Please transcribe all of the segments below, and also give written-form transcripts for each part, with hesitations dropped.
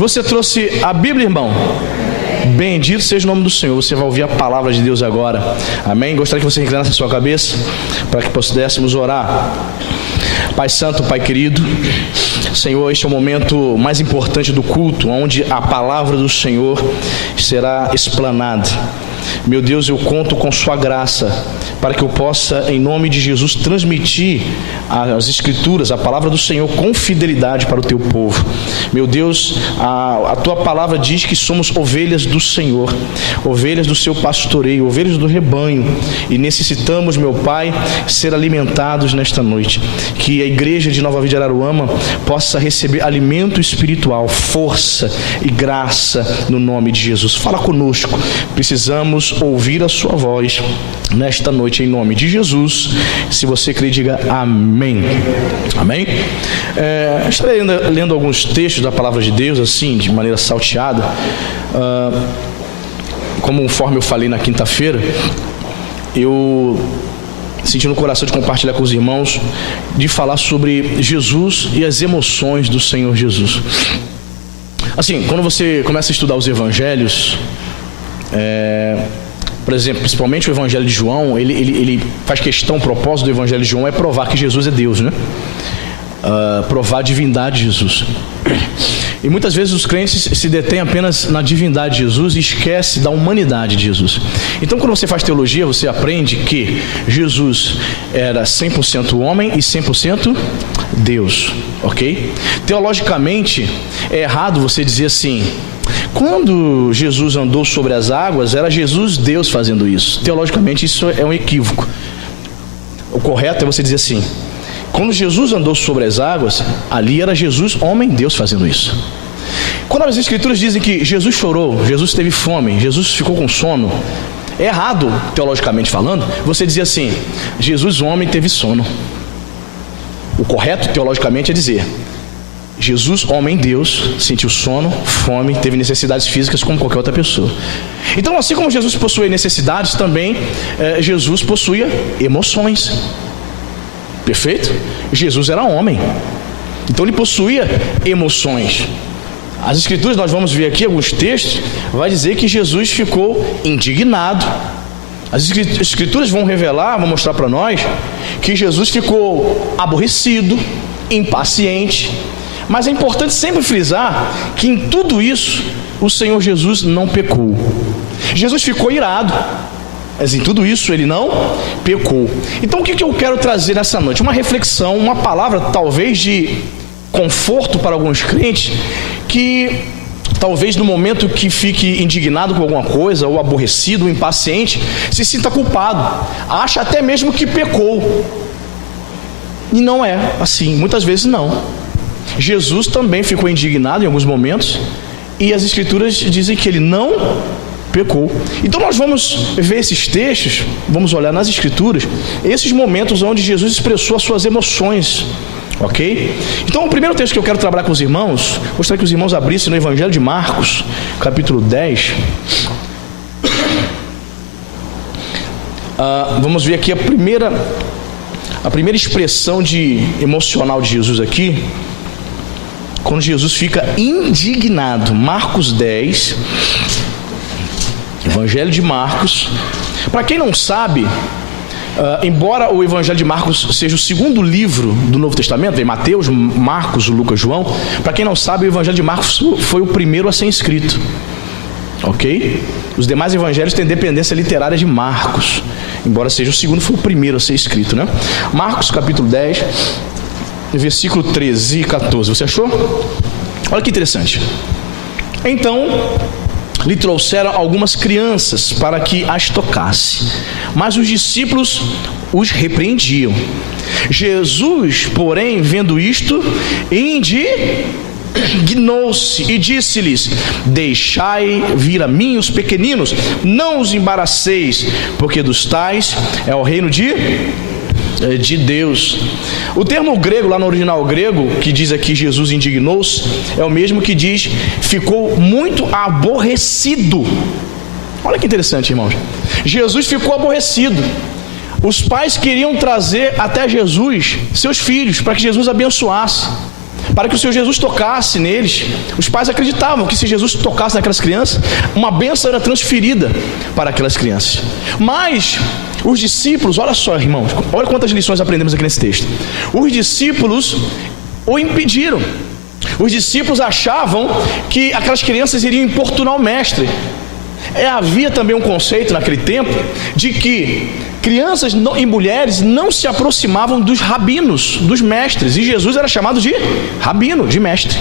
Você trouxe a Bíblia, irmão? Bendito seja o nome do Senhor. Você vai ouvir a palavra de Deus agora. Amém? Gostaria que você inclinasse a sua cabeça para que pudéssemos orar. Pai Santo, Pai querido, Senhor, este é o momento mais importante do culto, onde a palavra do Senhor será explanada. Meu Deus, eu conto com sua graça para que eu possa, em nome de Jesus, transmitir as Escrituras, a palavra do Senhor, com fidelidade para o teu povo. Meu Deus, a tua palavra diz que somos ovelhas do Senhor, ovelhas do seu pastoreio, ovelhas do rebanho, e necessitamos, meu Pai, ser alimentados nesta noite. Que a igreja de Nova Vida de Araruama possa receber alimento espiritual, força e graça no nome de Jesus. Fala conosco, precisamos ouvir a sua voz nesta noite, em nome de Jesus. Se você crê, diga amém. Amém? Estarei lendo alguns textos da palavra de Deus, assim, de maneira salteada. Conforme eu falei na quinta-feira, eu senti no coração de compartilhar com os irmãos, de falar sobre Jesus e as emoções do Senhor Jesus. Assim, quando você começa a estudar os evangelhos, por exemplo, principalmente o Evangelho de João, ele faz questão, o propósito do Evangelho de João é provar que Jesus é Deus, né? Provar a divindade de Jesus. E muitas vezes os crentes se detêm apenas na divindade de Jesus e esquecem da humanidade de Jesus. Então, quando você faz teologia, você aprende que Jesus era 100% homem e 100% Deus, ok? Teologicamente, é errado você dizer assim: quando Jesus andou sobre as águas, era Jesus Deus fazendo isso. Teologicamente, isso é um equívoco. O correto é você dizer assim: quando Jesus andou sobre as águas, ali era Jesus, homem, Deus, fazendo isso. Quando as Escrituras dizem que Jesus chorou, Jesus teve fome, Jesus ficou com sono, é errado, teologicamente falando, você dizer assim: Jesus, homem, teve sono. O correto, teologicamente, é dizer: Jesus, homem, Deus, sentiu sono, fome, teve necessidades físicas como qualquer outra pessoa. Então, assim como Jesus possuía necessidades, também Jesus possuía emoções. Perfeito? Jesus era homem, então ele possuía emoções. As Escrituras, nós vamos ver aqui alguns textos, vai dizer que Jesus ficou indignado. As Escrituras vão revelar, vão mostrar para nós que Jesus ficou aborrecido, impaciente. Mas é importante sempre frisar que em tudo isso o Senhor Jesus não pecou. Jesus ficou irado, mas em tudo isso ele não pecou. Então o que eu quero trazer nessa noite? Uma reflexão, uma palavra talvez de conforto para alguns crentes que talvez no momento que fique indignado com alguma coisa, ou aborrecido, ou impaciente, se sinta culpado, acha até mesmo que pecou. E não é assim, muitas vezes não. Jesus também ficou indignado em alguns momentos, e as Escrituras dizem que ele não pecou. Então nós vamos ver esses textos, vamos olhar nas Escrituras, esses momentos onde Jesus expressou as suas emoções, ok? Então o primeiro texto que eu quero trabalhar com os irmãos, gostaria que os irmãos abrissem no Evangelho de Marcos, capítulo 10. Vamos ver aqui a primeira expressão emocional de Jesus aqui, quando Jesus fica indignado. Marcos 10, Evangelho de Marcos. Para quem não sabe, embora o Evangelho de Marcos seja o segundo livro do Novo Testamento, vem Mateus, Marcos, Lucas, João. Para quem não sabe, o Evangelho de Marcos foi o primeiro a ser escrito, ok? Os demais evangelhos têm dependência literária de Marcos, embora seja o segundo, foi o primeiro a ser escrito, né? Marcos capítulo 10, versículo 13 e 14, você achou? Olha que interessante. Então lhe trouxeram algumas crianças para que as tocasse, mas os discípulos os repreendiam. Jesus, porém, vendo isto, indignou-se e disse-lhes: deixai vir a mim os pequeninos, não os embaraceis, porque dos tais é o reino de Deus. O termo grego, lá no original grego, que diz aqui Jesus indignou-se, é o mesmo que diz ficou muito aborrecido. Olha que interessante, irmãos. Jesus ficou aborrecido. Os pais queriam trazer até Jesus seus filhos, para que Jesus abençoasse. para que o Senhor Jesus tocasse neles. Os pais acreditavam que se Jesus tocasse naquelas crianças, uma bênção era transferida para aquelas crianças. Mas os discípulos, olha só, irmãos, olha quantas lições aprendemos aqui nesse texto. Os discípulos o impediram. Os discípulos achavam que aquelas crianças iriam importunar o mestre. Havia também um conceito naquele tempo de que crianças e mulheres não se aproximavam dos rabinos, dos mestres, e Jesus era chamado de rabino, de mestre.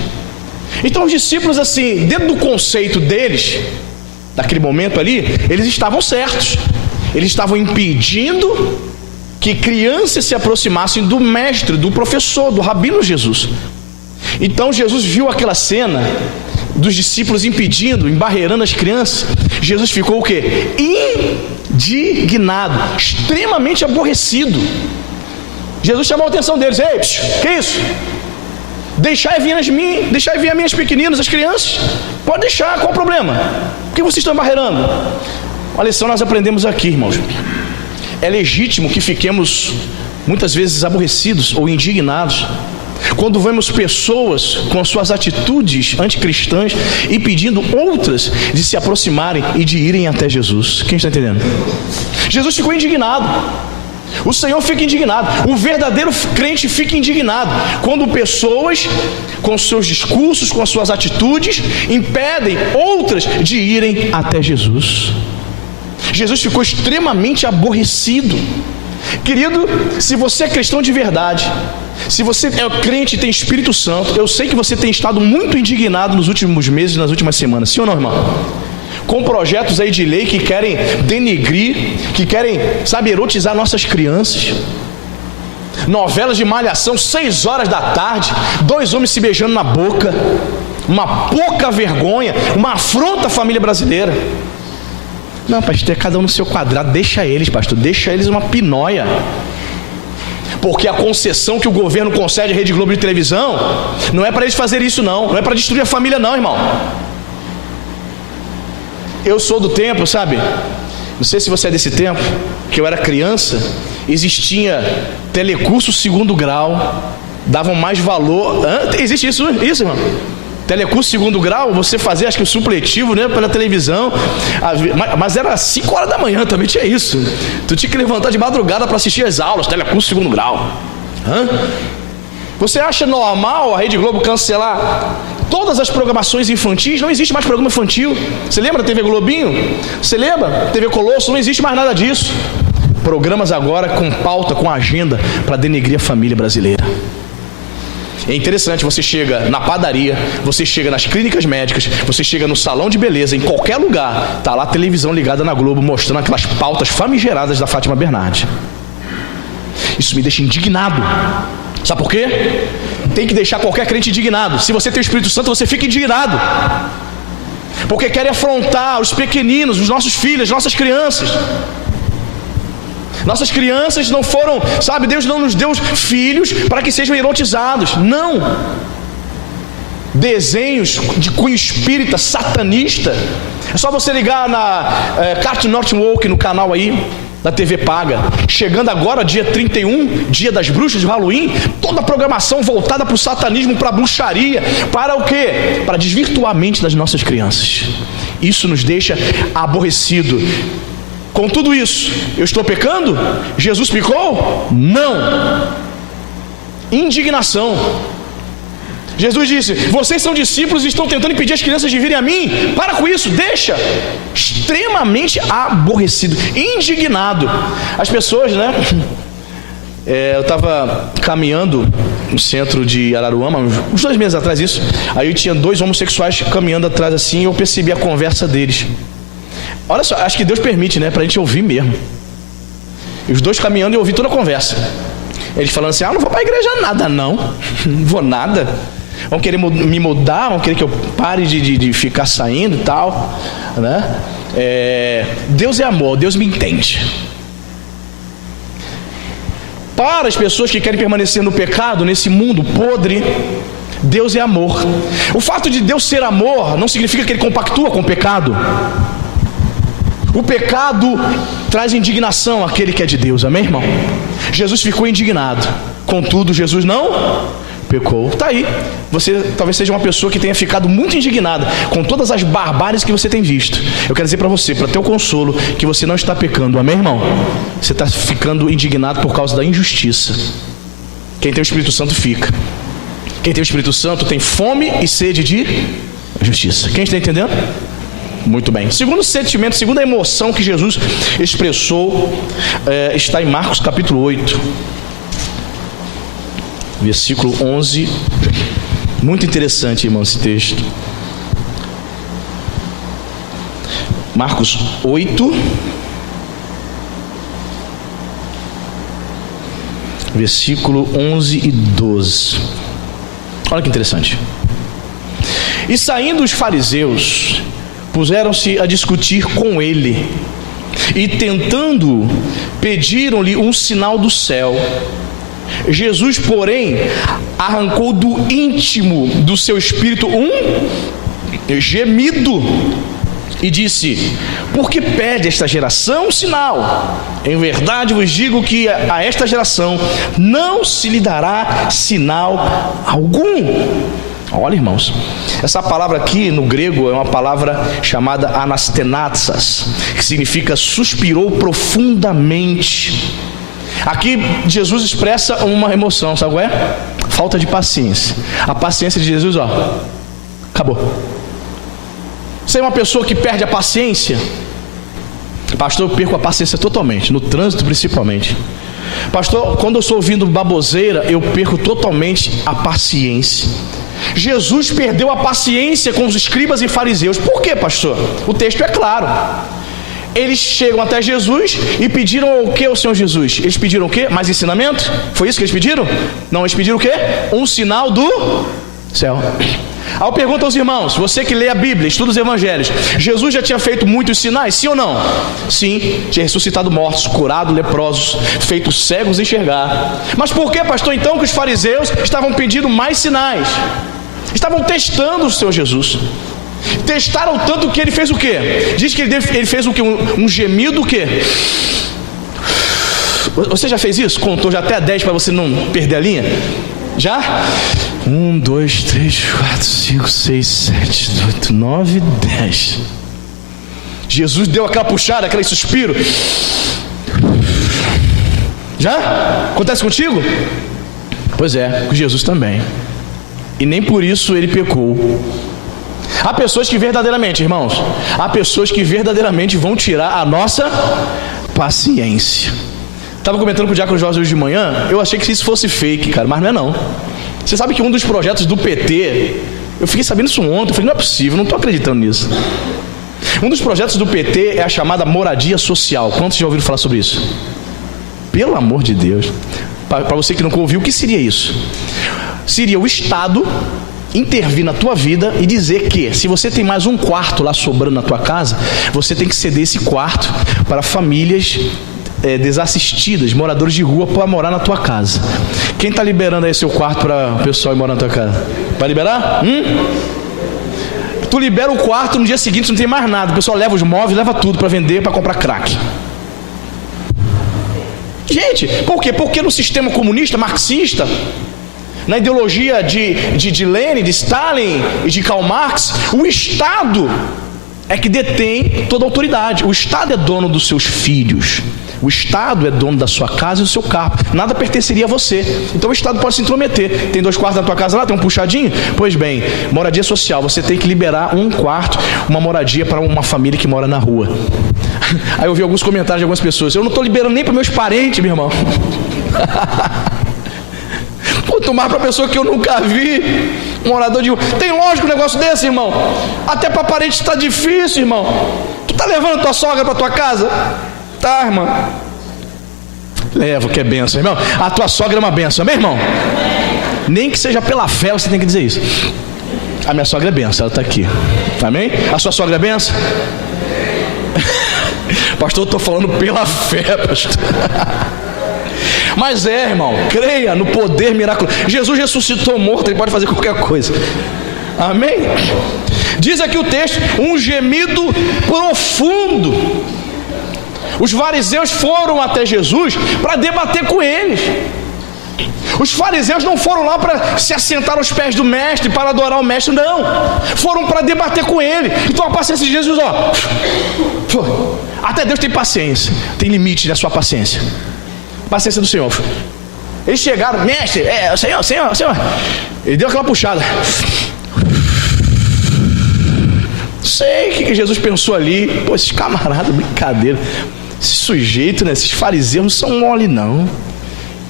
Então os discípulos, assim, dentro do conceito deles, naquele momento ali, eles estavam certos. Eles estavam impedindo que crianças se aproximassem do mestre, do professor, do rabino Jesus. Então Jesus viu aquela cena dos discípulos impedindo, embarreirando as crianças. Jesus ficou o quê? Indignado, extremamente aborrecido. Jesus chamou a atenção deles. Ei, que isso? Deixai vir as minhas pequeninas, as crianças. Pode deixar, qual o problema? Por que vocês estão embarreirando? Uma lição nós aprendemos aqui, irmãos. É legítimo que fiquemos muitas vezes aborrecidos ou indignados quando vemos pessoas com suas atitudes anticristãs e pedindo outras de se aproximarem e de irem até Jesus. Quem está entendendo? Jesus ficou indignado. O Senhor fica indignado. O verdadeiro crente fica indignado quando pessoas com seus discursos, com as suas atitudes, impedem outras de irem até Jesus. Jesus ficou extremamente aborrecido. Querido, se você é cristão de verdade, se você é crente e tem Espírito Santo, eu sei que você tem estado muito indignado nos últimos meses, nas últimas semanas, sim ou não, irmão? Com projetos aí de lei que querem denegrir, que querem, erotizar nossas crianças. Novelas de malhação, 6 horas da tarde, 2 homens se beijando na boca, uma pouca vergonha, uma afronta à família brasileira. Não, pastor, é cada um no seu quadrado. Deixa eles, pastor, deixa eles uma pinóia. Porque a concessão que o governo concede à Rede Globo de televisão não é para eles fazerem isso, não é para destruir a família, não, irmão. Eu sou do tempo, não sei se você é desse tempo, que eu era criança, existia telecurso 2º grau, davam mais valor. Existe isso, irmão? Telecurso 2º grau, você fazia, acho que o supletivo, pela televisão, mas era 5 horas da manhã, também tinha isso. Tu tinha que levantar de madrugada para assistir as aulas, telecurso 2º grau. Você acha normal a Rede Globo cancelar todas as programações infantis? Não existe mais programa infantil. Você lembra da TV Globinho? Você lembra? TV Colosso, não existe mais nada disso. Programas agora com pauta, com agenda para denegrir a família brasileira. É interessante, você chega na padaria, você chega nas clínicas médicas, você chega no salão de beleza, em qualquer lugar, está lá a televisão ligada na Globo, mostrando aquelas pautas famigeradas da Fátima Bernardes. Isso me deixa indignado. Sabe por quê? Tem que deixar qualquer crente indignado. Se você tem o Espírito Santo, você fica indignado. Porque querem afrontar os pequeninos, os nossos filhos, as nossas crianças. Nossas crianças não foram, Deus não nos deu filhos para que sejam erotizados. Não. Desenhos de cunho espírita, satanista. É só você ligar na Cartoon Network, no canal aí da TV paga. Chegando agora, dia 31, dia das bruxas, de Halloween, toda a programação voltada para o satanismo, para a bruxaria, para o quê? Para desvirtuar a mente das nossas crianças. Isso nos deixa aborrecido. Com tudo isso, eu estou pecando? Jesus pecou? Não. Indignação. Jesus disse: vocês são discípulos e estão tentando impedir as crianças de virem a mim. Para com isso, deixa. Extremamente aborrecido, indignado. As pessoas, eu estava caminhando no centro de Araruama, uns 2 meses atrás isso. Aí tinha 2 homossexuais caminhando atrás assim, e eu percebi a conversa deles. Olha só, acho que Deus permite, pra gente ouvir mesmo. E os 2 caminhando e eu ouvi toda a conversa. Eles falando assim: não vou para a igreja nada, não vou nada. Vão querer me mudar, vão querer que eu pare de ficar saindo e tal, Deus é amor, Deus me entende. Para as pessoas que querem permanecer no pecado, nesse mundo podre, Deus é amor. O fato de Deus ser amor não significa que Ele compactua com o pecado. O pecado traz indignação àquele que é de Deus, amém, irmão? Jesus ficou indignado, contudo Jesus não Pecou. Está aí. Você talvez seja uma pessoa que tenha ficado muito indignada com todas as barbáries que você tem visto. Eu quero dizer para você, para teu consolo, que você não está pecando. Amém, irmão? Você está ficando indignado por causa da injustiça. Quem tem o Espírito Santo fica. Quem tem o Espírito Santo tem fome e sede de justiça. Quem está entendendo? Muito bem. Segundo sentimento, segunda emoção que Jesus expressou, está em Marcos capítulo 8. Versículo 11. Muito interessante, irmão, esse texto. Marcos 8, versículo 11 e 12. Olha que interessante. E saindo os fariseus, puseram-se a discutir com ele, e tentando, pediram-lhe um sinal do céu. Jesus, porém, arrancou do íntimo do seu espírito um gemido e disse: por que pede esta geração um sinal? Em verdade vos digo que a esta geração não se lhe dará sinal algum. Olha, irmãos, essa palavra aqui no grego é uma palavra chamada anastenatsas, que significa suspirou profundamente. Aqui Jesus expressa uma emoção, sabe qual é? Falta de paciência. A paciência de Jesus, ó, acabou. Você é uma pessoa que perde a paciência? Pastor, eu perco a paciência totalmente, no trânsito principalmente. Pastor, quando eu estou ouvindo baboseira, eu perco totalmente a paciência. Jesus perdeu a paciência com os escribas e fariseus. Por quê, pastor? O texto é claro. Eles chegam até Jesus e pediram o que ao Senhor Jesus? Eles pediram o quê? Mais ensinamento? Foi isso que eles pediram? Não, eles pediram o quê? Um sinal do céu. Aí eu pergunto aos irmãos, você que lê a Bíblia, estuda os evangelhos, Jesus já tinha feito muitos sinais, sim ou não? Sim, tinha ressuscitado mortos, curado leprosos, feito cegos enxergar. Mas por que, pastor, então que os fariseus estavam pedindo mais sinais? Estavam testando o Senhor Jesus. Testaram tanto que ele fez o quê? Diz que ele fez o quê? Um gemido o quê? Você já fez isso? Contou já até 10 para você não perder a linha? Já? 1, 2, 3, 4, 5, 6, 7, 8, 9, 10. Jesus deu aquela puxada, aquele suspiro. Já? Acontece contigo? Pois é, com Jesus também. E nem por isso ele pecou. Há pessoas que verdadeiramente, irmãos, há pessoas que verdadeiramente vão tirar a nossa paciência. Estava comentando com o Diácono Jorge hoje de manhã, eu achei que isso fosse fake, cara, mas não é não. Você sabe que um dos projetos do PT, eu fiquei sabendo isso ontem, eu falei, não é possível, não estou acreditando nisso. Um dos projetos do PT é a chamada moradia social. Quantos já ouviram falar sobre isso? Pelo amor de Deus. Para você que nunca ouviu, o que seria isso? Seria o Estado intervir na tua vida e dizer que se você tem mais um quarto lá sobrando na tua casa, você tem que ceder esse quarto para famílias desassistidas, moradores de rua, para morar na tua casa. Quem está liberando aí seu quarto para o pessoal ir morar na tua casa? Vai liberar? Tu libera o quarto, no dia seguinte não tem mais nada, o pessoal leva os móveis, leva tudo para vender, para comprar crack. Gente, por quê? Porque no sistema comunista, marxista, na ideologia de Lenin, de Stalin e de Karl Marx, o Estado é que detém toda a autoridade. O Estado é dono dos seus filhos. O Estado é dono da sua casa e do seu carro. Nada pertenceria a você. Então o Estado pode se intrometer. Tem 2 quartos na tua casa lá, tem um puxadinho? Pois bem, moradia social. Você tem que liberar um quarto, uma moradia para uma família que mora na rua. Aí eu vi alguns comentários de algumas pessoas. Eu não estou liberando nem para meus parentes, meu irmão. Quanto mais para pessoa que eu nunca vi, morador de rua. Tem lógico um negócio desse, irmão? Até para parente está difícil, irmão. Tu tá levando tua sogra para tua casa? Tá, irmão? Leva, que é benção, irmão. A tua sogra é uma benção, amém, irmão? Nem que seja pela fé, você tem que dizer isso. A minha sogra é benção, ela está aqui. Amém? A sua sogra é benção? Pastor, eu estou falando pela fé, pastor. Mas irmão, creia no poder miraculoso. Jesus ressuscitou morto, ele pode fazer qualquer coisa. Amém? Diz aqui o texto, um gemido profundo. Os fariseus foram até Jesus para debater com eles. Os fariseus não foram lá para se assentar aos pés do mestre, para adorar o mestre, não. Foram para debater com ele. Então a paciência de Jesus, até Deus tem paciência, tem limite na sua paciência. Paciência do Senhor. Eles chegaram, mestre, Senhor. Ele deu aquela puxada. Sei o que Jesus pensou ali. Pô, esses camaradas, brincadeira. Esse sujeito, né? Esses fariseus não são mole, não.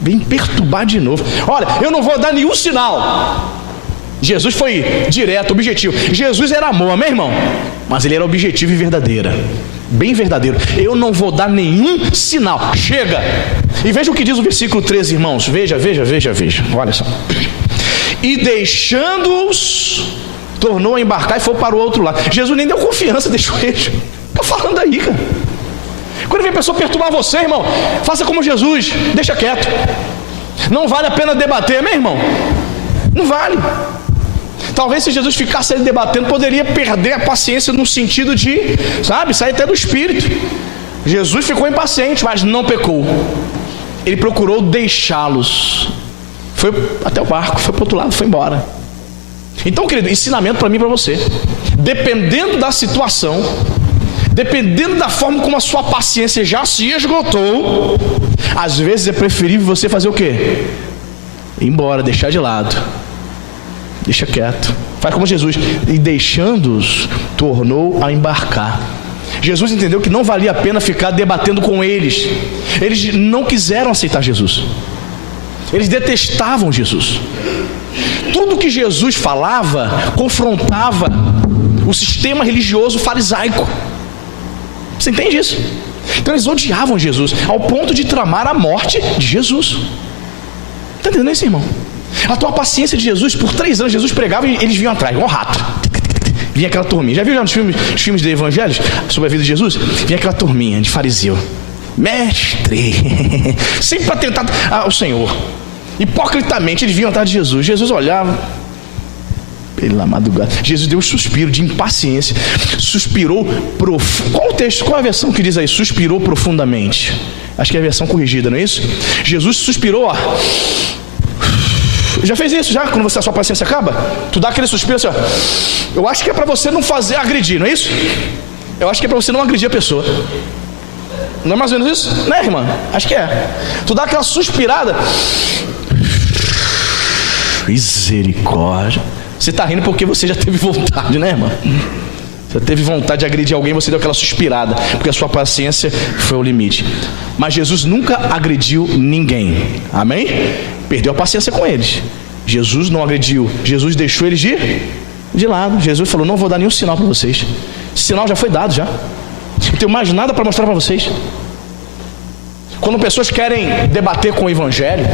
Vem perturbar de novo. Olha, eu não vou dar nenhum sinal. Jesus foi direto, objetivo. Jesus era amor, meu irmão, mas ele era objetivo e verdadeira. Bem verdadeiro. Eu não vou dar nenhum sinal. Chega. E veja o que diz o versículo 13, irmãos. Veja. Olha só. E deixando-os, tornou a embarcar e foi para o outro lado. Jesus nem deu confiança, deixou eles. Fica falando aí, cara. Quando vem a pessoa perturbar você, irmão, faça como Jesus, deixa quieto. Não vale a pena debater, meu irmão. Não vale. Talvez se Jesus ficasse ali debatendo, poderia perder a paciência no sentido de, sair até do espírito. Jesus ficou impaciente, mas não pecou. Ele procurou deixá-los. Foi até o barco, foi para o outro lado, foi embora. Então, querido, ensinamento para mim e para você. Dependendo da situação, dependendo da forma como a sua paciência já se esgotou, às vezes é preferível você fazer o quê? Ir embora, deixar de lado. Deixa quieto. Faz como Jesus. E deixando-os, tornou a embarcar. Jesus entendeu que não valia a pena ficar debatendo com eles. Eles não quiseram aceitar Jesus. Eles detestavam Jesus. Tudo que Jesus falava confrontava o sistema religioso farisaico. Você entende isso? Então eles odiavam Jesus ao ponto de tramar a morte de Jesus. Está entendendo isso, irmão? A tua paciência de Jesus, por 3 anos Jesus pregava e eles vinham atrás, igual um rato. Vinha aquela turminha. Já viu nos filmes de evangelhos sobre a vida de Jesus? Vinha aquela turminha de fariseu. Mestre, sempre para tentar o Senhor. Hipocritamente eles vinham atrás de Jesus. Jesus olhava, pela madrugada. Jesus deu um suspiro de impaciência. Suspirou profundo. Qual o texto? Qual a versão que diz aí? Suspirou profundamente. Acho que é a versão corrigida, não é isso? Jesus suspirou, Já fez isso já? Quando a sua paciência acaba? Tu dá aquele suspiro assim, Eu acho que é para você não agredir, não é isso? Eu acho que é para você não agredir a pessoa. Não é mais ou menos isso? Né, irmã? Acho que é. Tu dá aquela suspirada. Misericórdia. Você está rindo porque você já teve vontade, né, irmã? Você teve vontade de agredir alguém, você deu aquela suspirada, porque a sua paciência foi ao limite. Mas Jesus nunca agrediu ninguém. Amém? Perdeu a paciência com eles. Jesus não agrediu. Jesus deixou eles de lado. Jesus falou, não vou dar nenhum sinal para vocês. Esse sinal já foi dado já. Não tenho mais nada para mostrar para vocês. Quando pessoas querem debater com o Evangelho,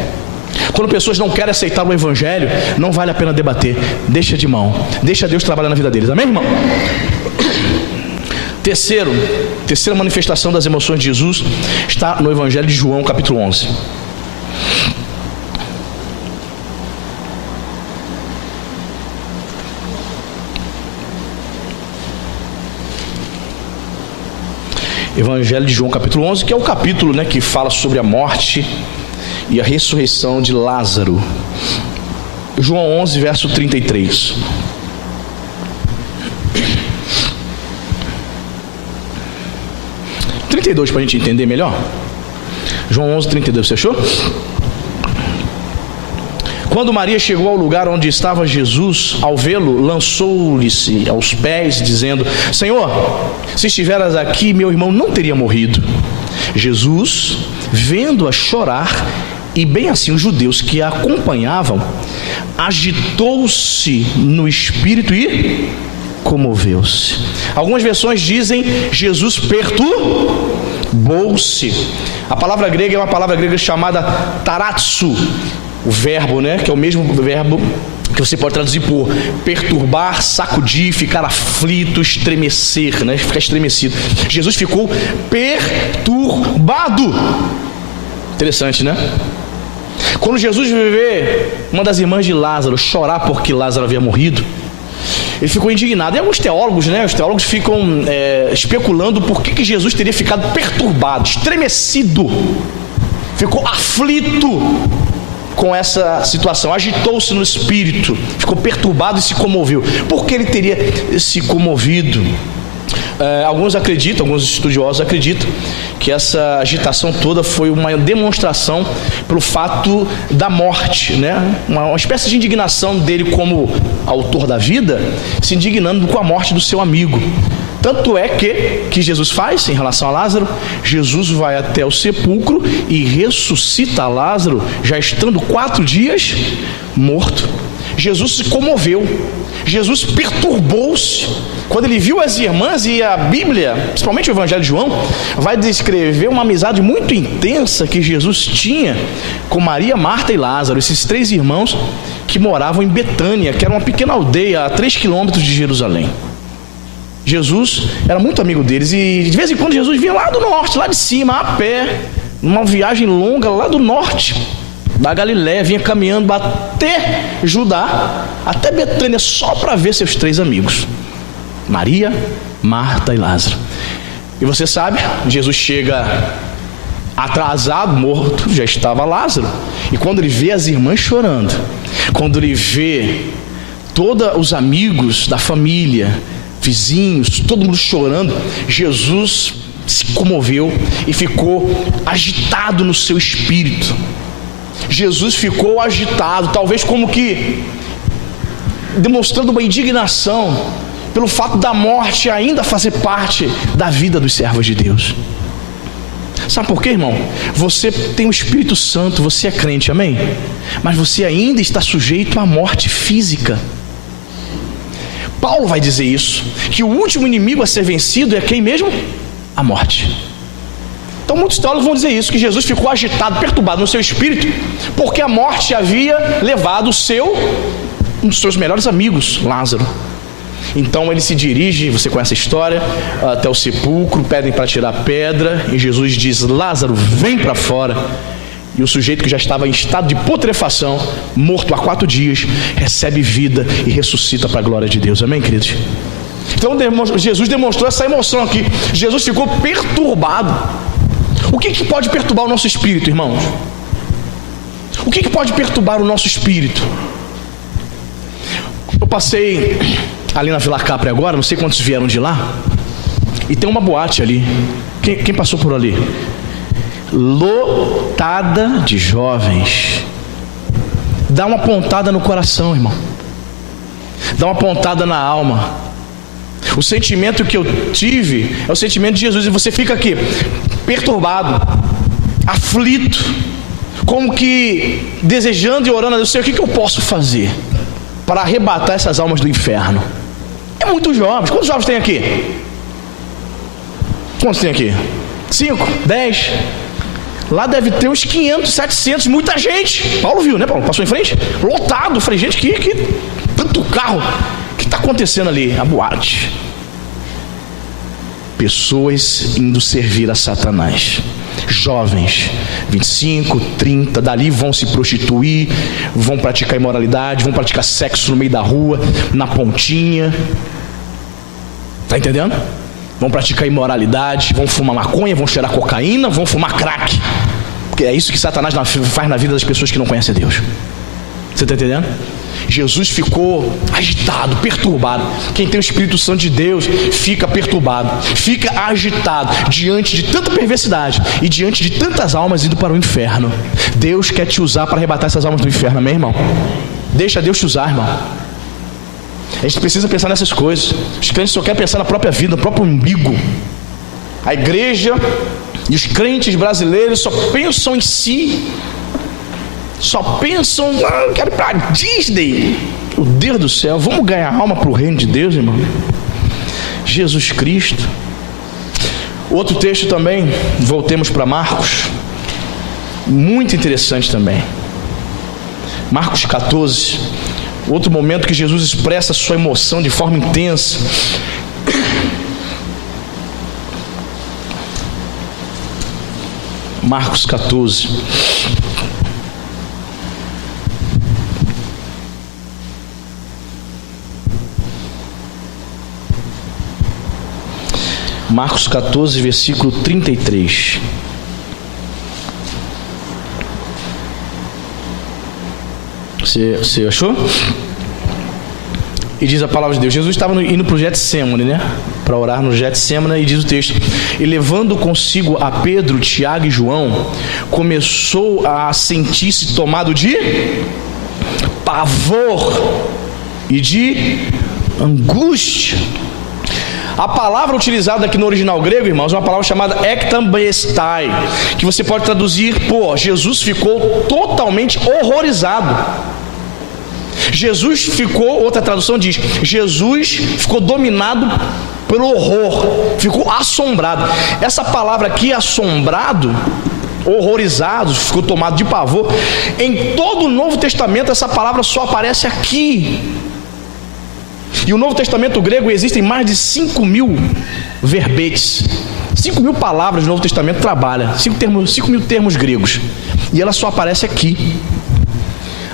quando pessoas não querem aceitar o Evangelho, não vale a pena debater. Deixa de mão. Deixa Deus trabalhar na vida deles. Amém, irmão? Terceira manifestação das emoções de Jesus está no Evangelho de João, capítulo 11. Evangelho de João, capítulo 11, que é o capítulo, que fala sobre a morte e a ressurreição de Lázaro. João 11, verso 33. Para a gente entender melhor. João 11, 32, você achou? Quando Maria chegou ao lugar onde estava Jesus, ao vê-lo, lançou-lhe-se aos pés, dizendo, Senhor, se estiveras aqui, meu irmão não teria morrido. Jesus, vendo-a chorar, e bem assim os judeus que a acompanhavam, agitou-se no espírito e comoveu-se. Algumas versões dizem, Jesus perturbou-se. A palavra grega é uma palavra grega chamada taratsu, o verbo, que é o mesmo verbo que você pode traduzir por perturbar, sacudir, ficar aflito, estremecer, ficar estremecido. Jesus ficou perturbado. Interessante, né? Quando Jesus vê uma das irmãs de Lázaro chorar porque Lázaro havia morrido, ele ficou indignado. E alguns teólogos, os teólogos ficam especulando por que Jesus teria ficado perturbado, estremecido, ficou aflito. com essa situação, agitou-se no espírito, ficou perturbado e se comoveu. Por que ele teria se comovido? Alguns estudiosos acreditam que essa agitação toda foi uma demonstração pelo fato da morte, né? Uma espécie de indignação dele como autor da vida, se indignando com a morte do seu amigo. Tanto é que Jesus faz em relação a Lázaro. Jesus vai até o sepulcro e ressuscita Lázaro, já estando 4 dias morto. Jesus se comoveu, Jesus perturbou-se quando ele viu as irmãs, e a Bíblia, principalmente o Evangelho de João, vai descrever uma amizade muito intensa que Jesus tinha com Maria, Marta e Lázaro, esses 3 irmãos que moravam em Betânia, que era uma pequena aldeia a 3 quilômetros de Jerusalém. Jesus era muito amigo deles, e de vez em quando Jesus vinha lá do norte, lá de cima, a pé, numa viagem longa lá do norte da Galiléia, vinha caminhando até Judá, até Betânia, só para ver seus 3 amigos, Maria, Marta e Lázaro. E você sabe, Jesus chega atrasado, morto, já estava Lázaro. E quando ele vê as irmãs chorando, quando ele vê todos os amigos da família, vizinhos, todo mundo chorando, Jesus se comoveu e ficou agitado no seu espírito. Jesus ficou agitado, talvez como que demonstrando uma indignação pelo fato da morte ainda fazer parte da vida dos servos de Deus. Sabe por quê, irmão? Você tem o Espírito Santo, você é crente, amém? Mas você ainda está sujeito à morte física. Paulo vai dizer isso, que o último inimigo a ser vencido é quem mesmo? A morte. Então muitos teólogos vão dizer isso, que Jesus ficou agitado, perturbado no seu espírito, porque a morte havia levado um dos seus melhores amigos, Lázaro. Então ele se dirige, você conhece a história, até o sepulcro, pedem para tirar a pedra, e Jesus diz: Lázaro, vem para fora. E o sujeito que já estava em estado de putrefação, morto há 4 dias, recebe vida e ressuscita para a glória de Deus, amém, queridos? Então Jesus demonstrou essa emoção aqui. Jesus ficou perturbado. O que pode perturbar o nosso espírito, irmãos? O que pode perturbar o nosso espírito? Eu passei ali na Vila Capri agora, não sei quantos vieram de lá, e tem uma boate ali. Quem passou por ali? Lotada de jovens. Dá uma pontada no coração, irmão. Dá uma pontada na alma. O sentimento que eu tive é o sentimento de Jesus, e você fica aqui perturbado, aflito, como que desejando e orando a Deus: Senhor, o que eu posso fazer para arrebatar essas almas do inferno? É muitos jovens. Quantos jovens tem aqui? Quantos tem aqui? 5, 10? Lá deve ter uns 500, 700, muita gente. Paulo viu, né, Paulo? Passou em frente, lotado. Eu falei: gente, que tanto carro. O que está acontecendo ali? A boate. Pessoas indo servir a Satanás. Jovens, 25, 30, dali vão se prostituir, vão praticar imoralidade, vão praticar sexo no meio da rua, na pontinha. Tá entendendo? Vão praticar imoralidade, vão fumar maconha, vão cheirar cocaína, vão fumar crack. Porque é isso que Satanás faz na vida das pessoas que não conhecem a Deus. Você está entendendo? Jesus ficou agitado, perturbado. Quem tem o Espírito Santo de Deus fica perturbado, fica agitado diante de tanta perversidade e diante de tantas almas indo para o inferno. Deus quer te usar para arrebatar essas almas do inferno, amém, irmão? Deixa Deus te usar, irmão. A gente precisa pensar nessas coisas. Os crentes só querem pensar na própria vida, no próprio umbigo. A igreja e os crentes brasileiros só pensam em si. Só pensam: eu quero ir para Disney. Meu Deus do céu, vamos ganhar alma para o reino de Deus, irmão. Jesus Cristo. Outro texto também, voltemos para Marcos, muito interessante também. Marcos 14, outro momento que Jesus expressa a sua emoção de forma intensa. Marcos 14. Marcos 14, versículo 33. Você achou? E diz a palavra de Deus, Jesus estava indo para o Getsemane, né? Para orar no Getsemane, e diz o texto: e levando consigo a Pedro, Tiago e João, começou a sentir-se tomado de pavor e de angústia. A palavra utilizada aqui no original grego, irmãos, é uma palavra chamada ektambeestai, que você pode traduzir por Jesus ficou totalmente horrorizado. Jesus ficou, outra tradução diz, Jesus ficou dominado pelo horror, ficou assombrado. Essa palavra aqui, assombrado, horrorizado, ficou tomado de pavor, em todo o Novo Testamento essa palavra só aparece aqui. E o Novo Testamento grego existem mais de 5.000 verbetes, 5.000 palavras do Novo Testamento trabalha, 5.000 termos gregos, e ela só aparece aqui.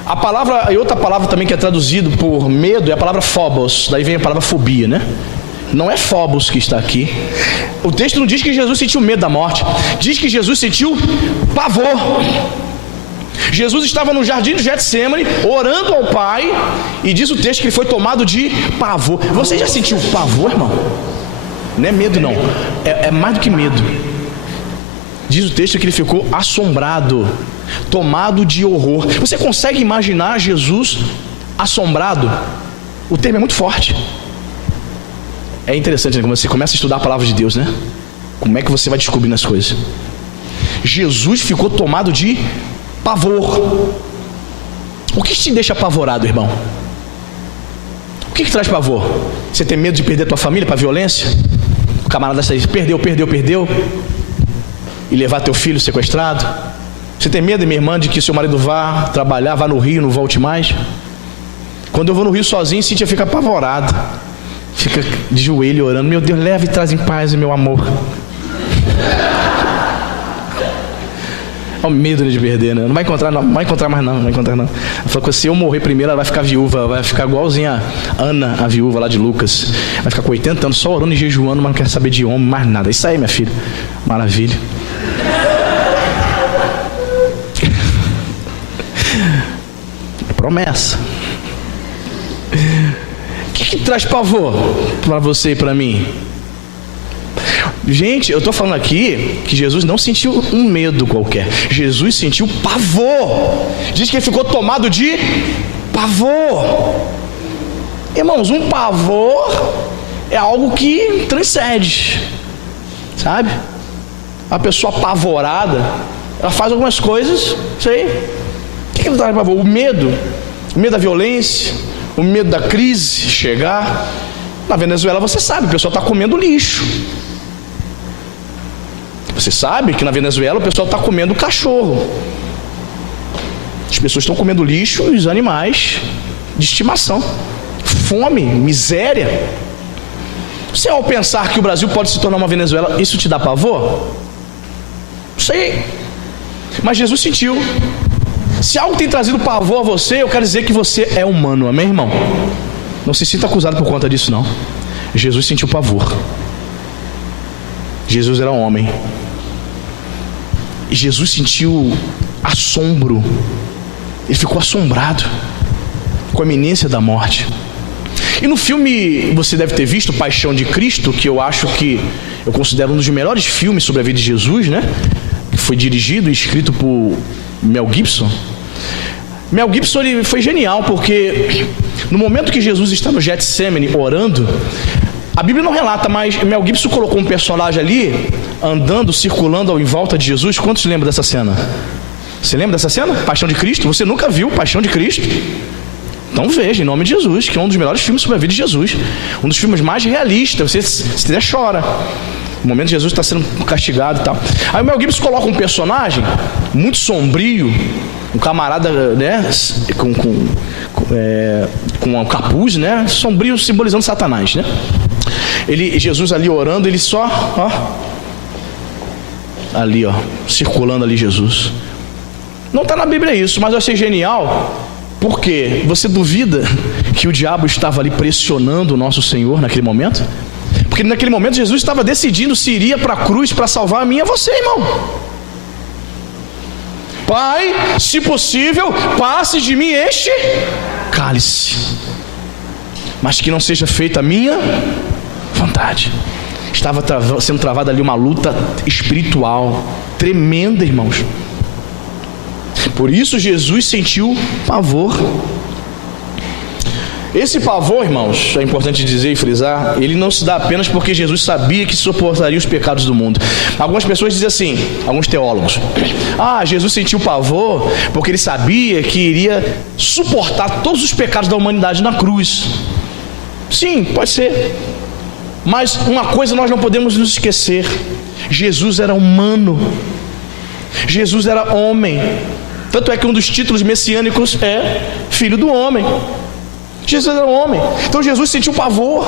A palavra, e outra palavra também que é traduzido por medo, é a palavra phobos, daí vem a palavra fobia, né? Não é phobos que está aqui. O texto não diz que Jesus sentiu medo da morte, diz que Jesus sentiu pavor. Jesus estava no jardim do Getsemane, orando ao Pai, e diz o texto que ele foi tomado de pavor. Você já sentiu pavor, irmão? Não é medo, não. É mais do que medo. Diz o texto que ele ficou assombrado, tomado de horror. Você consegue imaginar Jesus assombrado? O termo é muito forte. É interessante, né? Quando você começa a estudar a palavra de Deus, né? Como é que você vai descobrindo as coisas? Jesus ficou tomado de pavor. O que te deixa apavorado, irmão? O que traz pavor? Você tem medo de perder tua família para violência? O camarada diz, perdeu e levar teu filho sequestrado? Você tem medo, minha irmã, de que seu marido vá trabalhar, vá no Rio, não volte mais? Quando eu vou no Rio sozinho, Cíntia fica apavorada, fica de joelho orando: meu Deus, leve e traz em paz o meu amor. É o medo de perder, né? Não vai encontrar mais não. Ela falou que se eu morrer primeiro, ela vai ficar viúva, vai ficar igualzinha a Ana, a viúva lá de Lucas. Vai ficar com 80 anos só orando e jejuando, mas não quer saber de homem, mais nada. Isso aí, minha filha. Maravilha. É promessa. O que traz pavor para você e para mim? Gente, eu estou falando aqui que Jesus não sentiu um medo qualquer. Jesus sentiu pavor. Diz que ele ficou tomado de pavor. Irmãos, um pavor é algo que transcende, sabe? A pessoa apavorada, ela faz algumas coisas, sei. O que traz pavor? O medo da violência, o medo da crise chegar. Na Venezuela, você sabe, o pessoal está comendo lixo. Você sabe que na Venezuela o pessoal está comendo cachorro. As pessoas estão comendo lixo e os animais de estimação. Fome, miséria. Você, ao pensar que o Brasil pode se tornar uma Venezuela, isso te dá pavor? Não sei. Mas Jesus sentiu. Se algo tem trazido pavor a você, eu quero dizer que você é humano, amém, irmão? Não se sinta acusado por conta disso, não. Jesus sentiu pavor. Jesus era homem. E Jesus sentiu assombro. Ele ficou assombrado com a iminência da morte. E no filme, você deve ter visto Paixão de Cristo, que eu considero um dos melhores filmes sobre a vida de Jesus, né? Que foi dirigido e escrito por Mel Gibson. Mel Gibson, ele foi genial, porque no momento que Jesus está no Getsemane orando, a Bíblia não relata, mas Mel Gibson colocou um personagem ali, andando, circulando em volta de Jesus. Quantos lembram dessa cena? Você lembra dessa cena? Paixão de Cristo? Você nunca viu Paixão de Cristo? Então veja, em nome de Jesus, que é um dos melhores filmes sobre a vida de Jesus. Um dos filmes mais realistas, você até chora. No momento que Jesus está sendo castigado e tal. Aí o Mel Gibson coloca um personagem muito sombrio, um camarada, né, com um capuz, né, sombrio, simbolizando Satanás, né? Jesus ali orando, ele só, ali, circulando ali Jesus. Não está na Bíblia isso, mas eu achei genial, porque você duvida que o diabo estava ali pressionando o nosso Senhor naquele momento? Porque naquele momento Jesus estava decidindo se iria para a cruz para salvar a mim e a você, irmão. Pai, se possível, passe de mim este cálice, mas que não seja feita a minha vontade. Estava sendo travada ali uma luta espiritual tremenda, irmãos. Por isso Jesus sentiu pavor. Esse pavor, irmãos, é importante dizer e frisar, ele não se dá apenas porque Jesus sabia que suportaria os pecados do mundo. Algumas pessoas dizem assim, alguns teólogos: Jesus sentiu pavor porque ele sabia que iria suportar todos os pecados da humanidade na cruz. Sim, pode ser. Mas uma coisa nós não podemos nos esquecer: Jesus era humano, Jesus era homem. Tanto é que um dos títulos messiânicos é Filho do Homem. Jesus era homem, então Jesus sentiu pavor.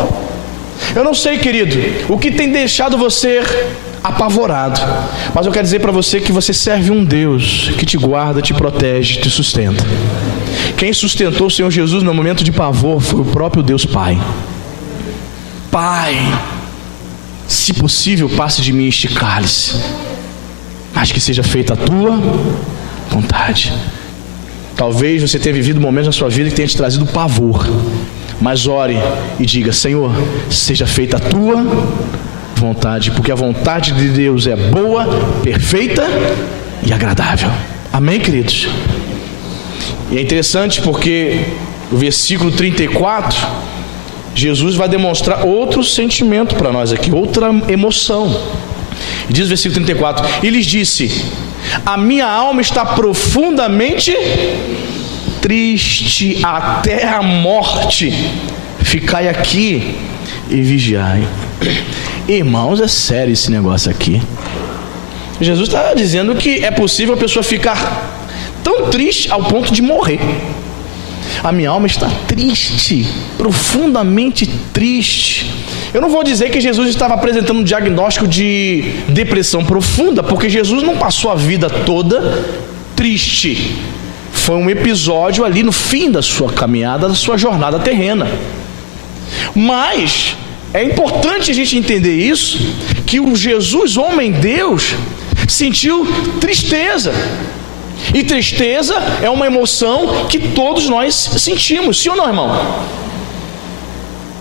Eu não sei, querido, o que tem deixado você apavorado, mas eu quero dizer para você que você serve um Deus que te guarda, te protege, te sustenta. Quem sustentou o Senhor Jesus no momento de pavor foi o próprio Deus Pai. Pai, se possível, passe de mim este cálice, mas que seja feita a tua vontade. Talvez você tenha vivido momentos na sua vida que tenha te trazido pavor, mas ore e diga: Senhor, seja feita a tua vontade, porque a vontade de Deus é boa, perfeita e agradável. Amém, queridos? E é interessante porque o versículo 34, Jesus vai demonstrar outro sentimento para nós aqui, outra emoção. E diz o versículo 34: e lhes disse: a minha alma está profundamente triste até a morte, ficai aqui e vigiai. Irmãos, é sério esse negócio aqui. Jesus está dizendo que é possível a pessoa ficar tão triste ao ponto de morrer. A minha alma está triste, profundamente triste. Eu não vou dizer que Jesus estava apresentando um diagnóstico de depressão profunda, porque Jesus não passou a vida toda triste. Foi um episódio ali no fim da sua caminhada, da sua jornada terrena. Mas é importante a gente entender isso, que o Jesus, homem Deus, sentiu tristeza. E tristeza é uma emoção que todos nós sentimos, sim ou não, irmão?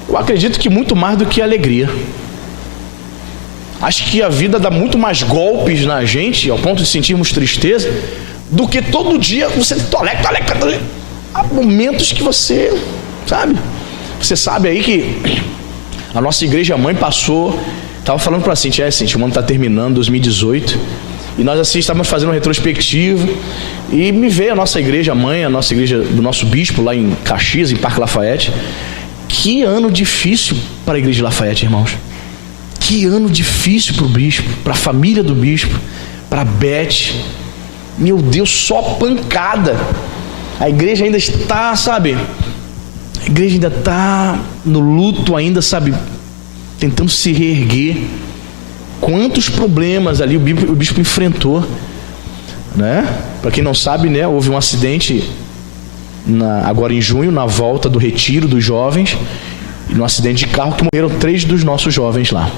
Eu acredito que muito mais do que alegria. Acho que a vida dá muito mais golpes na gente, ao ponto de sentirmos tristeza, do que todo dia você toleca. Há momentos que você sabe aí que a nossa igreja mãe passou, estava falando para a Cintia: Cintia, o ano está terminando, 2018, e nós assim estávamos fazendo uma retrospectiva, e me veio a nossa igreja mãe, a nossa igreja do nosso bispo lá em Caxias, em Parque Lafayette. Que ano difícil para a igreja de Lafayette, irmãos. Que ano difícil para o bispo, para a família do bispo, para a Beth. Meu Deus, só pancada. A igreja ainda está, a igreja ainda está no luto ainda, tentando se reerguer. Quantos problemas ali o bispo enfrentou, né? Para quem não sabe, né, houve um acidente agora em junho, na volta do retiro dos jovens, e num acidente de carro que morreram 3 dos nossos jovens lá,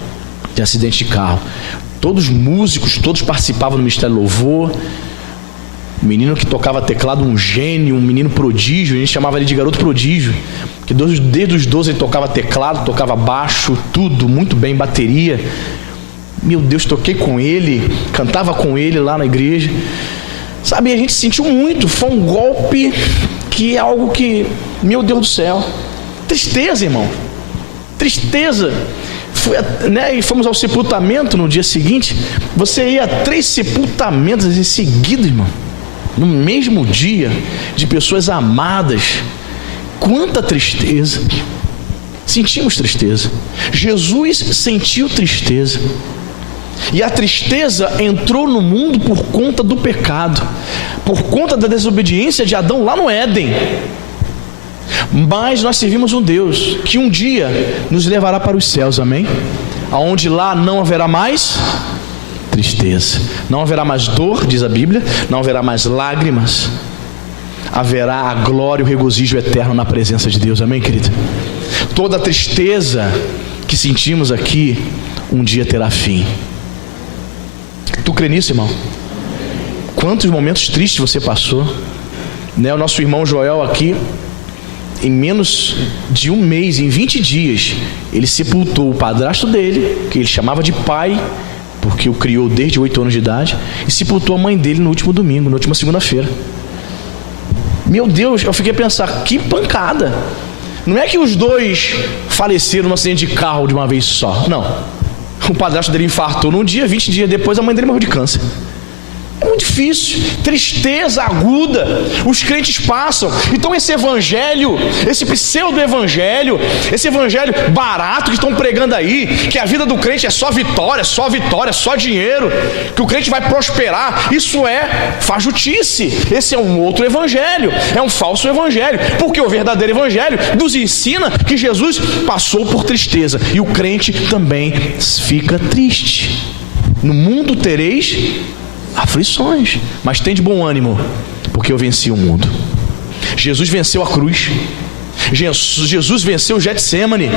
de acidente de carro. Todos músicos, todos participavam do Ministério Louvor. Um menino que tocava teclado, um gênio, um menino prodígio, a gente chamava ele de garoto prodígio, porque desde os 12 ele tocava teclado, tocava baixo, tudo muito bem, bateria. Meu Deus, toquei com ele, cantava com ele lá na igreja. A gente sentiu muito, foi um golpe que é algo que, meu Deus do céu, tristeza, irmão, tristeza. E fomos ao sepultamento no dia seguinte. Você ia a 3 sepultamentos em seguida, irmão, no mesmo dia, de pessoas amadas. Quanta tristeza. Sentimos tristeza. Jesus sentiu tristeza. E a tristeza entrou no mundo por conta do pecado, por conta da desobediência de Adão lá no Éden. Mas nós servimos um Deus que um dia nos levará para os céus, amém? Aonde lá não haverá mais tristeza, não haverá mais dor, diz a Bíblia, não haverá mais lágrimas, haverá a glória e o regozijo eterno na presença de Deus, amém, querido? Toda a tristeza que sentimos aqui um dia terá fim. Tu crê nisso, irmão? quantos momentos tristes você passou, né? O nosso irmão Joel aqui, em menos de um mês, em 20 dias, ele sepultou o padrasto dele, que ele chamava de pai, porque o criou desde 8 anos de idade, e sepultou a mãe dele no último domingo, na última segunda-feira. Meu Deus, eu fiquei a pensar, que pancada. Não é que os dois faleceram num acidente de carro de uma vez só, não. O padrasto dele infartou num dia, 20 dias depois a mãe dele morreu de câncer. É muito difícil, tristeza aguda, os crentes passam. Então esse evangelho, esse pseudo-evangelho, esse evangelho barato que estão pregando aí, que a vida do crente é só vitória, só dinheiro, que o crente vai prosperar, isso é fajutice. Esse é um outro evangelho, é um falso evangelho, porque o verdadeiro evangelho nos ensina que Jesus passou por tristeza, e o crente também fica triste. No mundo tereis aflições, mas tem de bom ânimo, porque eu venci o mundo. Jesus venceu a cruz. Jesus venceu Getsemane.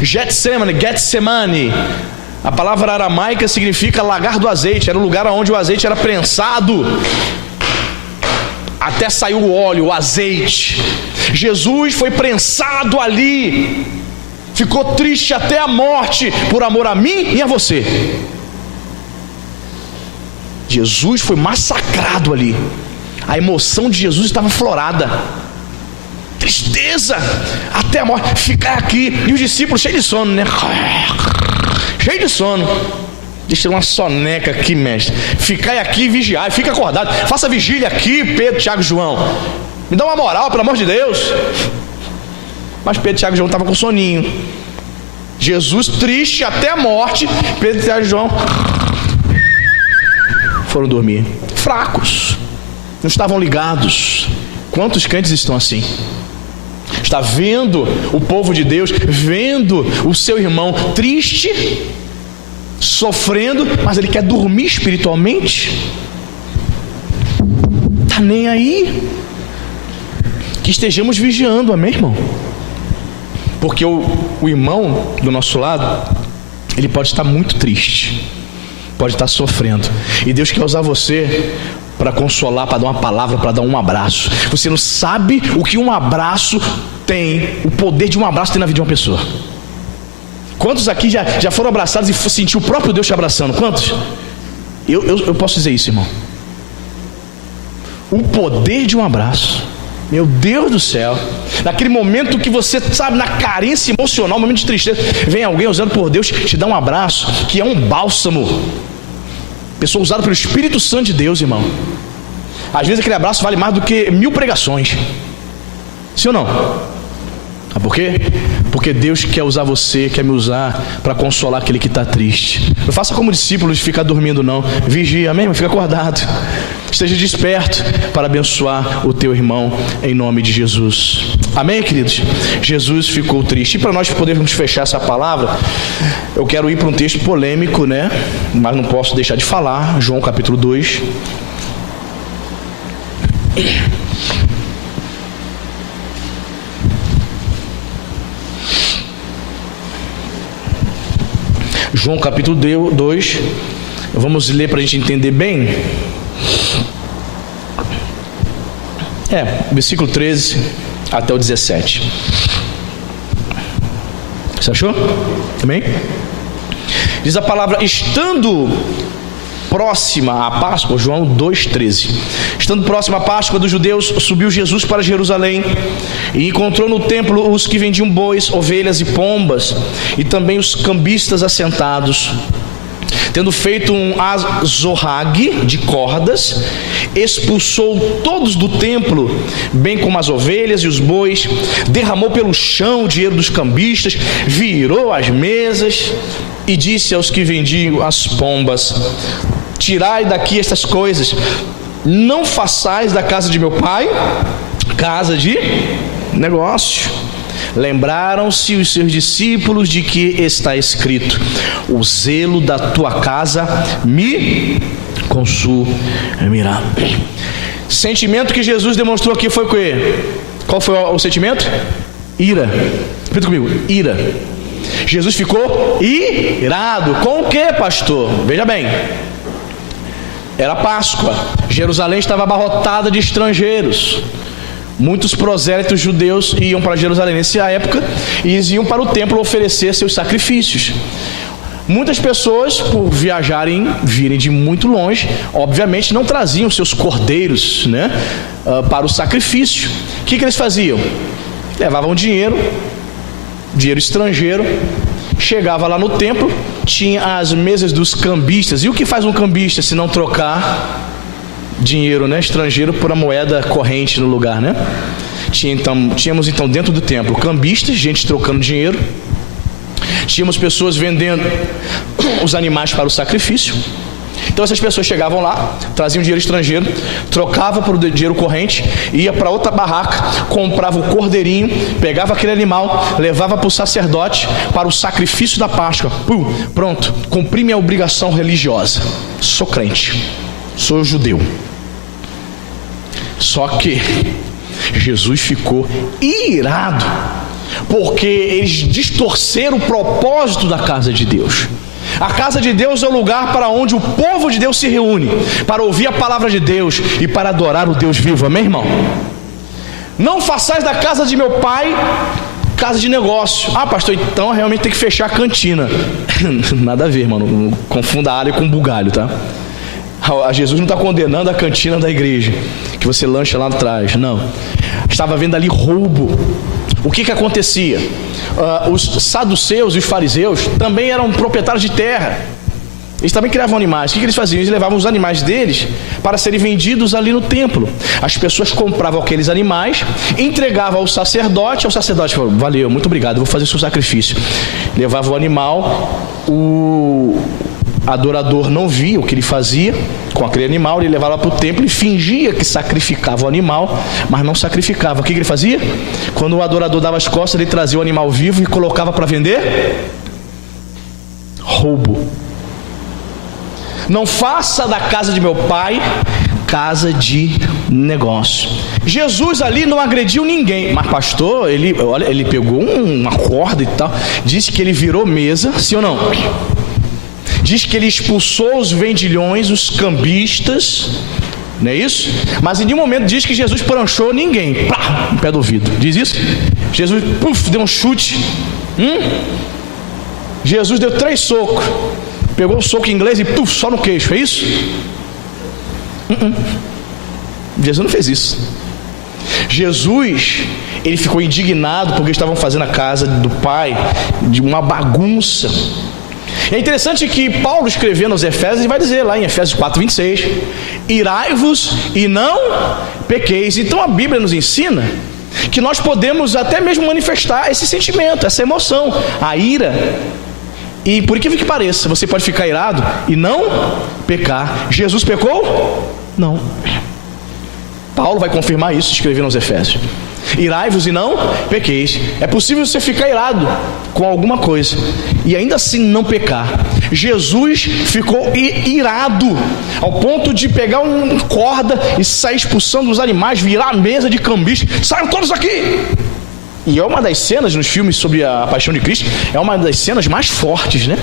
Getsemane. A palavra aramaica significa lagar do azeite. Era o lugar onde o azeite era prensado até sair o óleo, o azeite. Jesus foi prensado ali, ficou triste até a morte por amor a mim e a você. Jesus foi massacrado ali. A emoção de Jesus estava aflorada. Tristeza até a morte. Ficar aqui. E os discípulos cheios de sono, né? Cheio de sono. Deixa eu uma soneca aqui, mestre. Ficar aqui e vigiar. Fica acordado. Faça vigília aqui, Pedro, Tiago e João. Me dá uma moral, pelo amor de Deus. Mas Pedro, Tiago e João estavam com soninho. Jesus triste até a morte. Pedro, Tiago e João foram dormir, fracos, não estavam ligados. Quantos crentes estão assim? Está vendo o povo de Deus, vendo o seu irmão triste, sofrendo, mas ele quer dormir espiritualmente? Está nem aí. Que estejamos vigiando, amém, irmão? Porque o irmão do nosso lado, ele pode estar muito triste, pode estar sofrendo, e Deus quer usar você para consolar, para dar uma palavra, para dar um abraço. Você não sabe o que um abraço tem, o poder de um abraço tem na vida de uma pessoa. Quantos aqui já foram abraçados e sentiu o próprio Deus te abraçando? Quantos? Eu posso dizer isso, irmão. O poder de um abraço, meu Deus do céu, naquele momento que você sabe, na carência emocional, momento de tristeza, vem alguém usado por Deus, te dá um abraço, que é um bálsamo. Pessoa usada pelo Espírito Santo de Deus, irmão. Às vezes aquele abraço vale mais do que 1000 pregações. Sim ou não? Sabe por quê? Porque Deus quer usar você, quer me usar para consolar aquele que está triste. Não faça como discípulos de ficar dormindo, não. Vigia, amém? Fica acordado. Esteja desperto para abençoar o teu irmão em nome de Jesus. Amém, queridos? Jesus ficou triste. E para nós podermos fechar essa palavra, eu quero ir para um texto polêmico, né? Mas não posso deixar de falar. João capítulo 2. João capítulo 2. Vamos ler para a gente entender bem. Versículo 13 até o 17. Você achou? Amém? Diz a palavra: estando próxima à Páscoa, João 2,13. Estando próxima à Páscoa dos judeus, subiu Jesus para Jerusalém e encontrou no templo os que vendiam bois, ovelhas e pombas, e também os cambistas assentados. Tendo feito um azorrague de cordas, expulsou todos do templo, bem como as ovelhas e os bois, derramou pelo chão o dinheiro dos cambistas, virou as mesas e disse aos que vendiam as pombas: tirai daqui estas coisas, não façais da casa de meu pai casa de negócio. Lembraram-se os seus discípulos de que está escrito: o zelo da tua casa me consumirá. Sentimento que Jesus demonstrou aqui foi o quê? Qual foi o sentimento? Ira. Repita comigo: ira. Jesus ficou irado. Com o que, pastor? Veja bem, Era Páscoa. Jerusalém estava abarrotada de estrangeiros. Muitos prosélitos judeus iam para Jerusalém nessa época e eles iam para o templo oferecer seus sacrifícios. Muitas pessoas, por virem de muito longe, obviamente não traziam seus cordeiros, né, para o sacrifício. O que eles faziam? Levavam dinheiro estrangeiro, chegava lá no templo, tinha as mesas dos cambistas. E o que faz um cambista se não trocar dinheiro, né, estrangeiro por uma moeda corrente no lugar, né? Tínhamos então dentro do templo cambistas, gente trocando dinheiro. Tínhamos pessoas vendendo os animais para o sacrifício. Então essas pessoas chegavam lá, traziam dinheiro estrangeiro, trocavam por dinheiro corrente, ia para outra barraca, comprava o cordeirinho, pegava aquele animal, levava para o sacerdote para o sacrifício da Páscoa. Pronto, cumpri minha obrigação religiosa. Sou crente, sou judeu. Só que Jesus ficou irado, porque eles distorceram o propósito da casa de Deus. A casa de Deus é o lugar para onde o povo de Deus se reúne, para ouvir a palavra de Deus e para adorar o Deus vivo, amém, irmão? Não façais da casa de meu pai casa de negócio. Ah, pastor, então realmente tem que fechar a cantina. Nada a ver, mano, não confunda alho com bugalho, tá? Jesus não está condenando a cantina da igreja, que você lancha lá atrás, não. Estava vendo ali roubo. O que acontecia? Os saduceus e os fariseus também eram proprietários de terra. Eles também criavam animais. O que eles faziam? Eles levavam os animais deles para serem vendidos ali no templo. As pessoas compravam aqueles animais, entregavam ao sacerdote. O sacerdote falou: valeu, muito obrigado, vou fazer o seu sacrifício. Levava o animal, o adorador não via o que ele fazia com aquele animal, ele levava para o templo e fingia que sacrificava o animal, mas não sacrificava. O que ele fazia? Quando o adorador dava as costas, ele trazia o animal vivo e colocava para vender. Roubo. Não faça da casa de meu pai casa de negócio. Jesus ali não agrediu ninguém, mas pastor, ele pegou uma corda e tal, disse que ele virou mesa, sim ou não? Diz que ele expulsou os vendilhões, os cambistas, não é isso? Mas em nenhum momento diz que Jesus pranchou ninguém, pá, no pé do ouvido. Diz isso? Jesus, deu um chute. Jesus deu 3 socos. Pegou o soco em inglês e só no queixo, é isso? Jesus não fez isso. Jesus, ele ficou indignado porque estavam fazendo a casa do Pai de uma bagunça. É interessante que Paulo, escrevendo aos Efésios, ele vai dizer lá em Efésios 4:26: irai-vos e não pequeis. Então a Bíblia nos ensina que nós podemos até mesmo manifestar esse sentimento, essa emoção, a ira. E por incrível que pareça, você pode ficar irado e não pecar. Jesus pecou? Não. Paulo vai confirmar isso, escrevendo aos Efésios: irai-vos e não pequeis. É possível você ficar irado com alguma coisa e ainda assim não pecar. Jesus ficou irado ao ponto de pegar uma corda e sair expulsando os animais, virar a mesa de cambista. Saiam todos aqui! E é uma das cenas nos filmes sobre a paixão de Cristo, é uma das cenas mais fortes, né?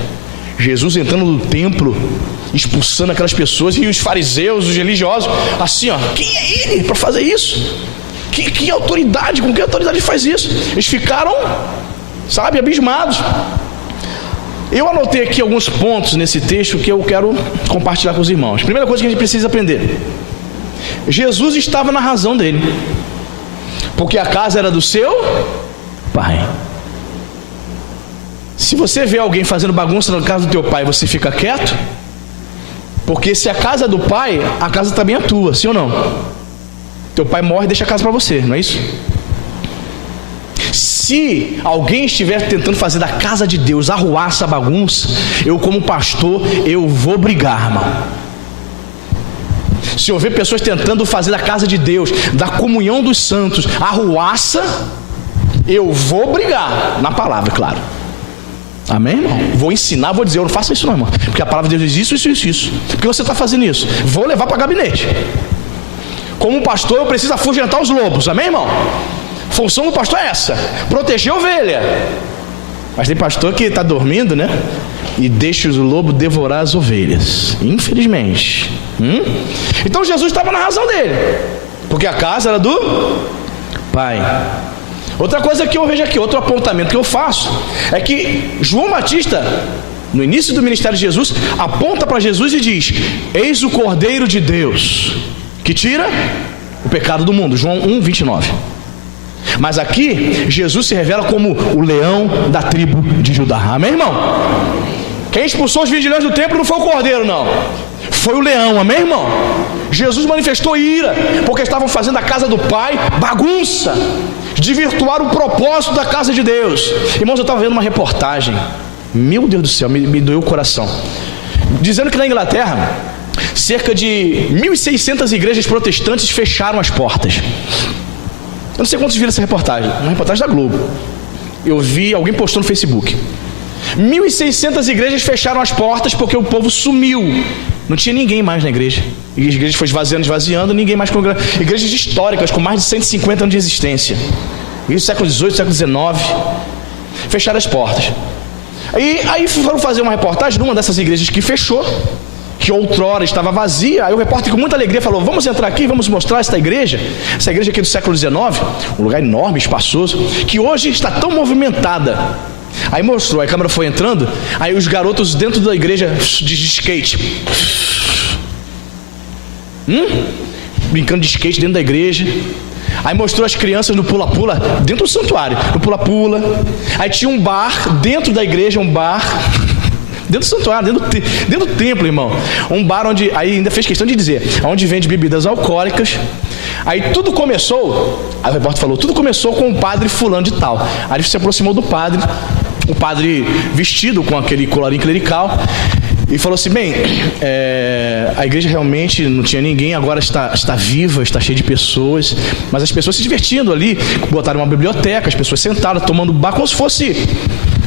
Jesus entrando no templo, expulsando aquelas pessoas, e os fariseus, os religiosos, assim, ó, quem é ele para fazer isso? Que autoridade, com que autoridade ele faz isso? Eles ficaram, sabe, abismados. Eu anotei aqui alguns pontos nesse texto que eu quero compartilhar com os irmãos. Primeira coisa que a gente precisa aprender: Jesus estava na razão dele, porque a casa era do seu pai. Se você vê alguém fazendo bagunça na casa do teu pai, você fica quieto? Porque se a casa é do pai, a casa também é tua, sim ou não? Teu pai morre e deixa a casa para você, não é isso? Se alguém estiver tentando fazer da casa de Deus arruaça, bagunça, eu como pastor, eu vou brigar, irmão. Se eu ver pessoas tentando fazer da casa de Deus, da comunhão dos santos, arruaça, eu vou brigar, na palavra, claro. Amém, irmão? Vou ensinar, vou dizer, eu não faço isso não, irmão, porque a palavra de Deus diz isso. Por que você está fazendo isso? Vou levar para gabinete. Como pastor, eu preciso afugentar os lobos, amém, irmão? A função do pastor é essa: proteger a ovelha. Mas tem pastor que está dormindo, né? E deixa o lobo devorar as ovelhas, infelizmente. Então Jesus estava na razão dele, porque a casa era do Pai. Outra coisa que eu vejo aqui, outro apontamento que eu faço, é que João Batista, no início do ministério de Jesus, aponta para Jesus e diz: eis o Cordeiro de Deus, que tira o pecado do mundo. João 1:29. Mas aqui, Jesus se revela como o leão da tribo de Judá. Amém, irmão? Quem expulsou os vigilantes do templo não foi o cordeiro, não. Foi o leão, amém, irmão? Jesus manifestou ira, porque estavam fazendo a casa do Pai bagunça, desvirtuaram o propósito da casa de Deus. Irmãos, eu estava vendo uma reportagem, meu Deus do céu, me doeu o coração, dizendo que na Inglaterra, cerca de 1.600 igrejas protestantes fecharam as portas. Eu não sei quantos viram essa reportagem, uma reportagem da Globo. Eu vi, alguém postou no Facebook. 1.600 igrejas fecharam as portas porque o povo sumiu. Não tinha ninguém mais na igreja. E as igrejas foram esvaziando, ninguém mais congregando. Igrejas históricas com mais de 150 anos de existência. Igrejas do século XVIII, século XIX. Fecharam as portas. Aí foram fazer uma reportagem numa dessas igrejas que fechou, que outrora estava vazia. Aí o repórter com muita alegria falou: vamos entrar aqui, vamos mostrar essa igreja aqui do século XIX, um lugar enorme, espaçoso, que hoje está tão movimentada. Aí mostrou, a câmera foi entrando, aí os garotos dentro da igreja de skate, brincando de skate dentro da igreja. Aí mostrou as crianças no pula-pula dentro do santuário, no pula-pula. Aí tinha um bar dentro da igreja, dentro do santuário, dentro do templo, irmão. Um bar onde, aí ainda fez questão de dizer, onde vende bebidas alcoólicas. Aí tudo começou, aí o repórter falou, tudo começou com o padre fulano de tal. Aí ele se aproximou do padre, o padre vestido com aquele colarinho clerical, e falou assim: bem, a igreja realmente não tinha ninguém, agora está viva, está cheia de pessoas, mas as pessoas se divertindo ali, botaram uma biblioteca, as pessoas sentadas, tomando bar, como se fosse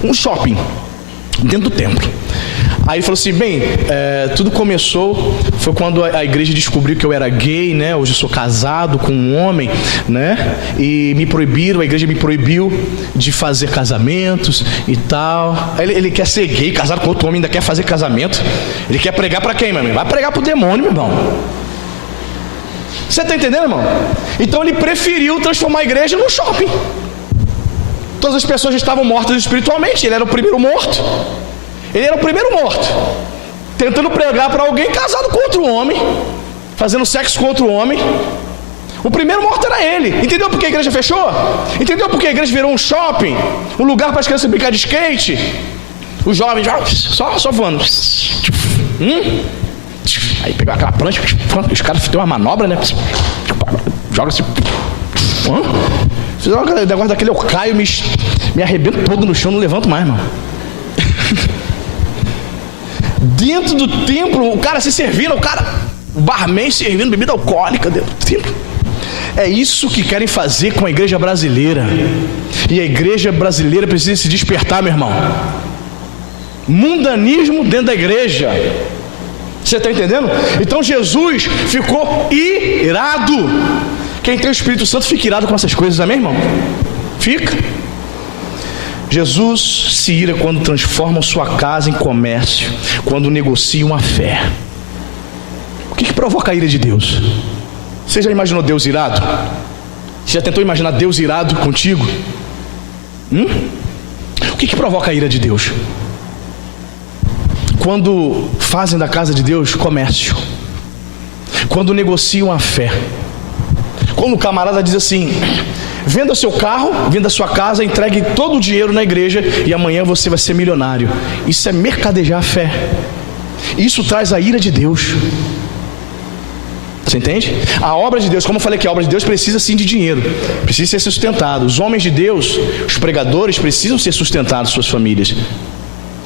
um shopping dentro do templo. Aí ele falou assim: bem, tudo começou, foi quando a igreja descobriu que eu era gay, né? Hoje eu sou casado com um homem, né? E a igreja me proibiu de fazer casamentos e tal. Aí ele quer ser gay, casado com outro homem, ainda quer fazer casamento. Ele quer pregar para quem, meu irmão? Vai pregar para o demônio, meu irmão. Você está entendendo, irmão? Então ele preferiu transformar a igreja num shopping. Todas as pessoas estavam mortas espiritualmente, ele era o primeiro morto. Ele era o primeiro morto, tentando pregar para alguém casado com outro homem, fazendo sexo com outro homem. O primeiro morto era ele. Entendeu por que a igreja fechou? Entendeu por que a igreja virou um shopping, um lugar para as crianças brincar de skate? Os jovens só voando. Aí pegou aquela prancha, os caras têm uma manobra, né? Joga assim. Fizeram um negócio daquele, eu caio, me arrebento todo no chão, não levanto mais, mano. Dentro do templo, o cara se servindo, o barman servindo bebida alcoólica dentro do templo. É isso que querem fazer com a igreja brasileira. E a igreja brasileira precisa se despertar, meu irmão. Mundanismo dentro da igreja. Você está entendendo? Então Jesus ficou irado. Quem tem o Espírito Santo fica irado com essas coisas, amém, irmão? Fica. Jesus se ira quando transforma sua casa em comércio, quando negociam a fé. O que provoca a ira de Deus? Você já imaginou Deus irado? Você já tentou imaginar Deus irado contigo? O que provoca a ira de Deus? Quando fazem da casa de Deus comércio, quando negociam a fé, quando o camarada diz assim: venda seu carro, venda sua casa, entregue todo o dinheiro na igreja e amanhã você vai ser milionário. Isso é mercadejar a fé. Isso traz a ira de Deus. Você entende? A obra de Deus, como eu falei que a obra de Deus precisa sim de dinheiro, precisa ser sustentado. Os homens de Deus, os pregadores precisam ser sustentados, suas famílias.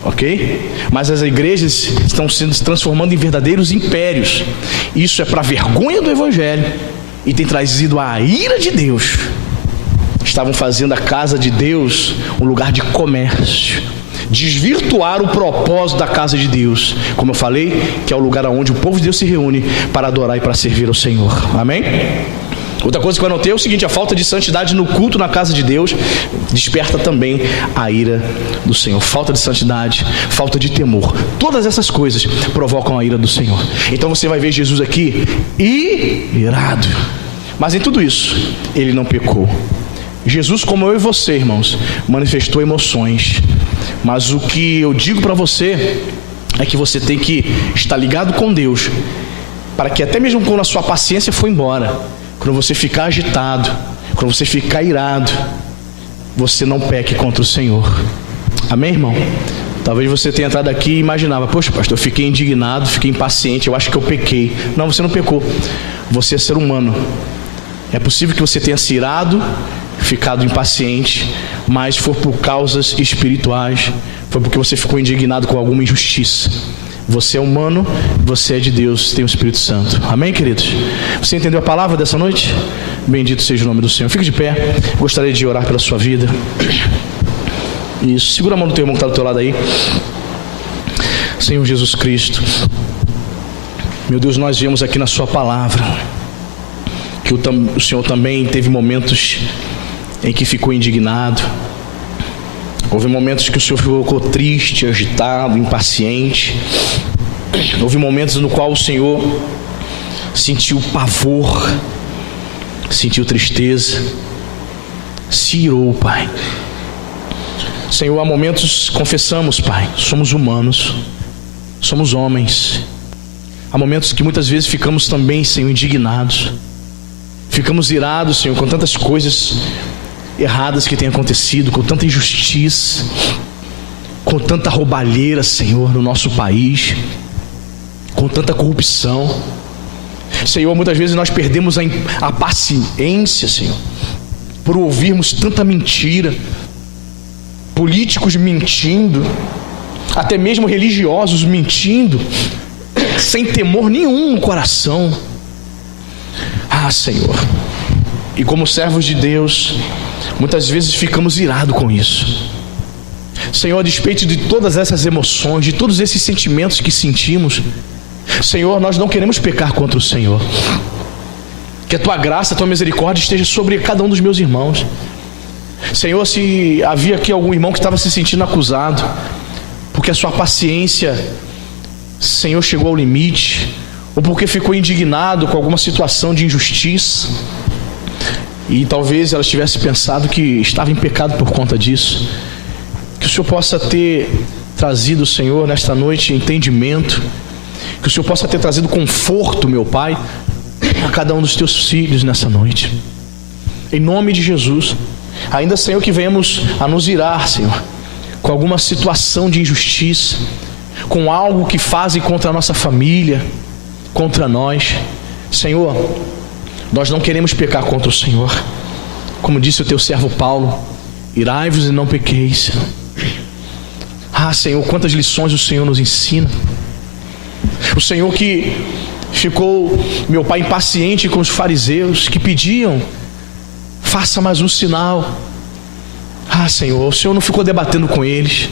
Ok? Mas as igrejas estão se transformando em verdadeiros impérios. Isso é para a vergonha do Evangelho e tem trazido a ira de Deus. Estavam fazendo a casa de Deus um lugar de comércio, desvirtuar o propósito da casa de Deus, como eu falei, que é o lugar onde o povo de Deus se reúne para adorar e para servir ao Senhor. Amém? Outra coisa que eu anotei é o seguinte: a falta de santidade no culto na casa de Deus desperta também a ira do Senhor. Falta de santidade, falta de temor, todas essas coisas provocam a ira do Senhor. Então você vai ver Jesus aqui irado, mas em tudo isso ele não pecou. Jesus, como eu e você, irmãos, manifestou emoções, mas o que eu digo para você é que você tem que estar ligado com Deus, para que até mesmo quando a sua paciência for embora, quando você ficar agitado, quando você ficar irado, você não peque contra o Senhor. Amém, irmão? Talvez você tenha entrado aqui e imaginava: poxa, pastor, eu fiquei indignado, fiquei impaciente, eu acho que eu pequei. Não, você não pecou. Você é ser humano. É possível que você tenha se irado, ficado impaciente, mas for por causas espirituais, foi porque você ficou indignado com alguma injustiça. Você é humano, você é de Deus, tem o Espírito Santo. Amém, queridos? Você entendeu a palavra dessa noite? Bendito seja o nome do Senhor. Fique de pé. Gostaria de orar pela sua vida. Isso. Segura a mão do teu irmão que está do teu lado aí. Senhor Jesus Cristo, meu Deus, nós vemos aqui na sua palavra que o Senhor também teve momentos em que ficou indignado. Houve momentos que o Senhor ficou triste, agitado, impaciente. Houve momentos no qual o Senhor sentiu pavor, sentiu tristeza, se irou, Pai. Senhor, há momentos, confessamos, Pai, somos humanos, somos homens. Há momentos que muitas vezes ficamos também, Senhor, indignados. Ficamos irados, Senhor, com tantas coisas erradas que têm acontecido, com tanta injustiça, com tanta roubalheira, Senhor, no nosso país, com tanta corrupção. Senhor, muitas vezes nós perdemos a paciência, Senhor, por ouvirmos tanta mentira, políticos mentindo, até mesmo religiosos mentindo, sem temor nenhum no coração. Ah, Senhor, e como servos de Deus, muitas vezes ficamos irados com isso. Senhor, a despeito de todas essas emoções, de todos esses sentimentos que sentimos, Senhor, nós não queremos pecar contra o Senhor. Que a Tua graça, a Tua misericórdia esteja sobre cada um dos meus irmãos. Senhor, se havia aqui algum irmão que estava se sentindo acusado, porque a sua paciência, Senhor, chegou ao limite, ou porque ficou indignado com alguma situação de injustiça, e talvez ela tivesse pensado que estava em pecado por conta disso, que o Senhor possa ter trazido, Senhor, nesta noite entendimento, que o Senhor possa ter trazido conforto, meu Pai, a cada um dos Teus filhos nessa noite, em nome de Jesus. Ainda, Senhor, que venhamos a nos irar, Senhor, com alguma situação de injustiça, com algo que fazem contra a nossa família, contra nós. Senhor, nós não queremos pecar contra o Senhor. Como disse o Teu servo Paulo: irai-vos e não pequeis. Ah, Senhor, quantas lições o Senhor nos ensina. O Senhor que ficou, meu Pai, impaciente com os fariseus que pediam: faça mais um sinal. Ah, Senhor, o Senhor não ficou debatendo com eles.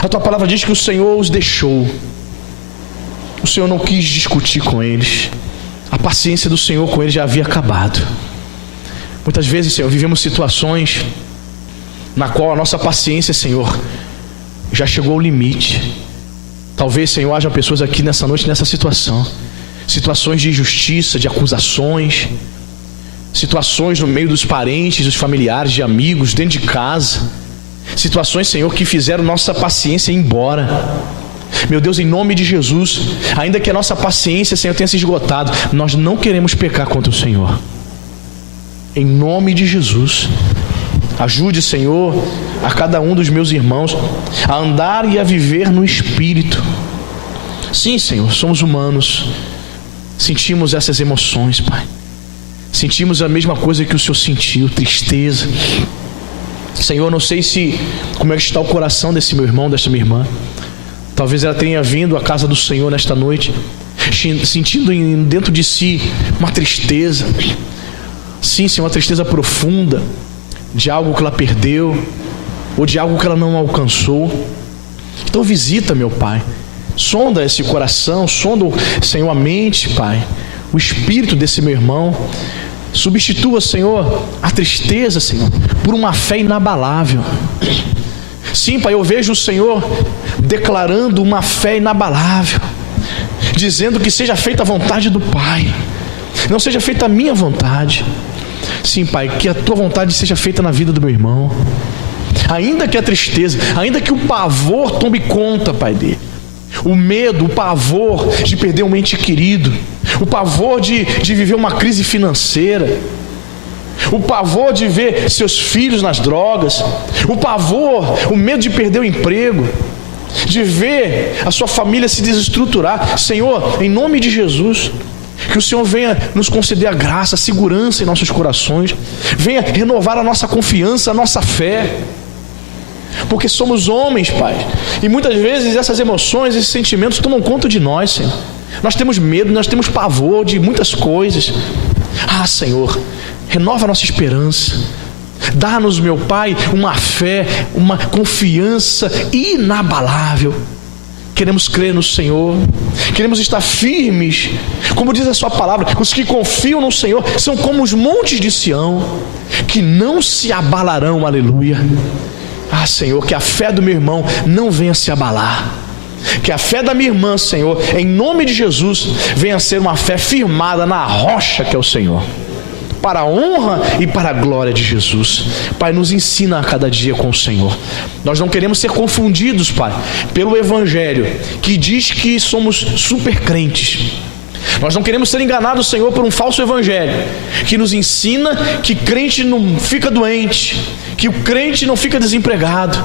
A Tua palavra diz que o Senhor os deixou. O Senhor não quis discutir com eles. A paciência do Senhor com eles já havia acabado. Muitas vezes, Senhor, vivemos situações na qual a nossa paciência, Senhor, já chegou ao limite. Talvez, Senhor, haja pessoas aqui nessa noite nessa situação. Situações de injustiça, de acusações, situações no meio dos parentes, dos familiares, de amigos, dentro de casa. Situações, Senhor, que fizeram nossa paciência ir embora. Meu Deus, em nome de Jesus, ainda que a nossa paciência, Senhor, tenha se esgotado, nós não queremos pecar contra o Senhor. Em nome de Jesus, ajude, Senhor, a cada um dos meus irmãos a andar e a viver no Espírito. Sim, Senhor, somos humanos, sentimos essas emoções, Pai. Sentimos a mesma coisa que o Senhor sentiu, tristeza. Senhor, não sei como é que está o coração desse meu irmão, dessa minha irmã. Talvez ela tenha vindo à casa do Senhor nesta noite, sentindo dentro de si uma tristeza. Sim, Senhor, uma tristeza profunda de algo que ela perdeu, ou de algo que ela não alcançou. Então visita, meu Pai, sonda esse coração, sonda, Senhor, a mente, Pai, o espírito desse meu irmão, Substitua, Senhor, a tristeza, Senhor, por uma fé inabalável. Sim, Pai, eu vejo o Senhor declarando uma fé inabalável, dizendo que seja feita a vontade do Pai, não seja feita a minha vontade. Sim, Pai, que a Tua vontade seja feita na vida do meu irmão. Ainda que a tristeza, ainda que o pavor tome conta, Pai, dele. O medo, o pavor de perder um ente querido, o pavor de viver uma crise financeira, o pavor de ver seus filhos nas drogas, o pavor, o medo de perder o emprego, de ver a sua família se desestruturar. Senhor, em nome de Jesus, que o Senhor venha nos conceder a graça, a segurança em nossos corações, venha renovar a nossa confiança, a nossa fé, porque somos homens, Pai, e muitas vezes essas emoções, esses sentimentos tomam conta de nós, Senhor. Nós temos medo, nós temos pavor de muitas coisas. Senhor, renova a nossa esperança, dá-nos, meu Pai, uma fé, uma confiança inabalável. Queremos crer no Senhor, queremos estar firmes, como diz a sua palavra, os que confiam no Senhor são como os montes de Sião, que não se abalarão, aleluia. Senhor, que a fé do meu irmão não venha se abalar, que a fé da minha irmã, Senhor, em nome de Jesus, venha a ser uma fé firmada na rocha que é o Senhor, para a honra e para a glória de Jesus. Pai, nos ensina a cada dia com o Senhor. Nós não queremos ser confundidos, Pai, pelo Evangelho, que diz que somos super crentes. Nós não queremos ser enganados, Senhor, por um falso evangelho, que nos ensina que crente não fica doente, que o crente não fica desempregado.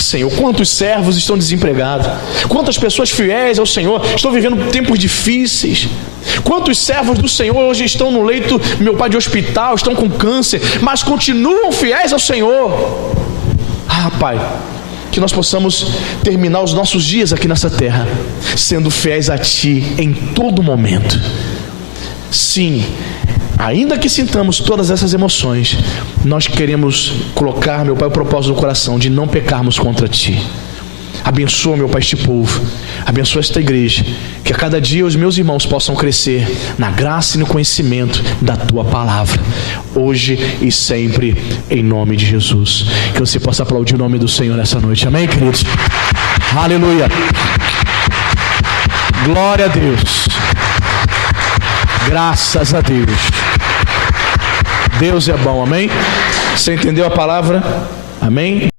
Senhor, quantos servos estão desempregados, quantas pessoas fiéis ao Senhor estão vivendo tempos difíceis, quantos servos do Senhor hoje estão no leito, meu Pai, de hospital, estão com câncer, mas continuam fiéis ao Senhor. Pai, que nós possamos terminar os nossos dias aqui nessa terra sendo fiéis a Ti em todo momento. Sim, ainda que sintamos todas essas emoções, nós queremos colocar, meu Pai, o propósito no coração de não pecarmos contra Ti. Abençoa, meu Pai, este povo, abençoa esta igreja, que a cada dia os meus irmãos possam crescer na graça e no conhecimento da Tua palavra, hoje e sempre, em nome de Jesus. Que você possa aplaudir o nome do Senhor nessa noite, amém, queridos? Aleluia, glória a Deus, graças a Deus. Deus é bom, amém? Você entendeu a palavra? Amém?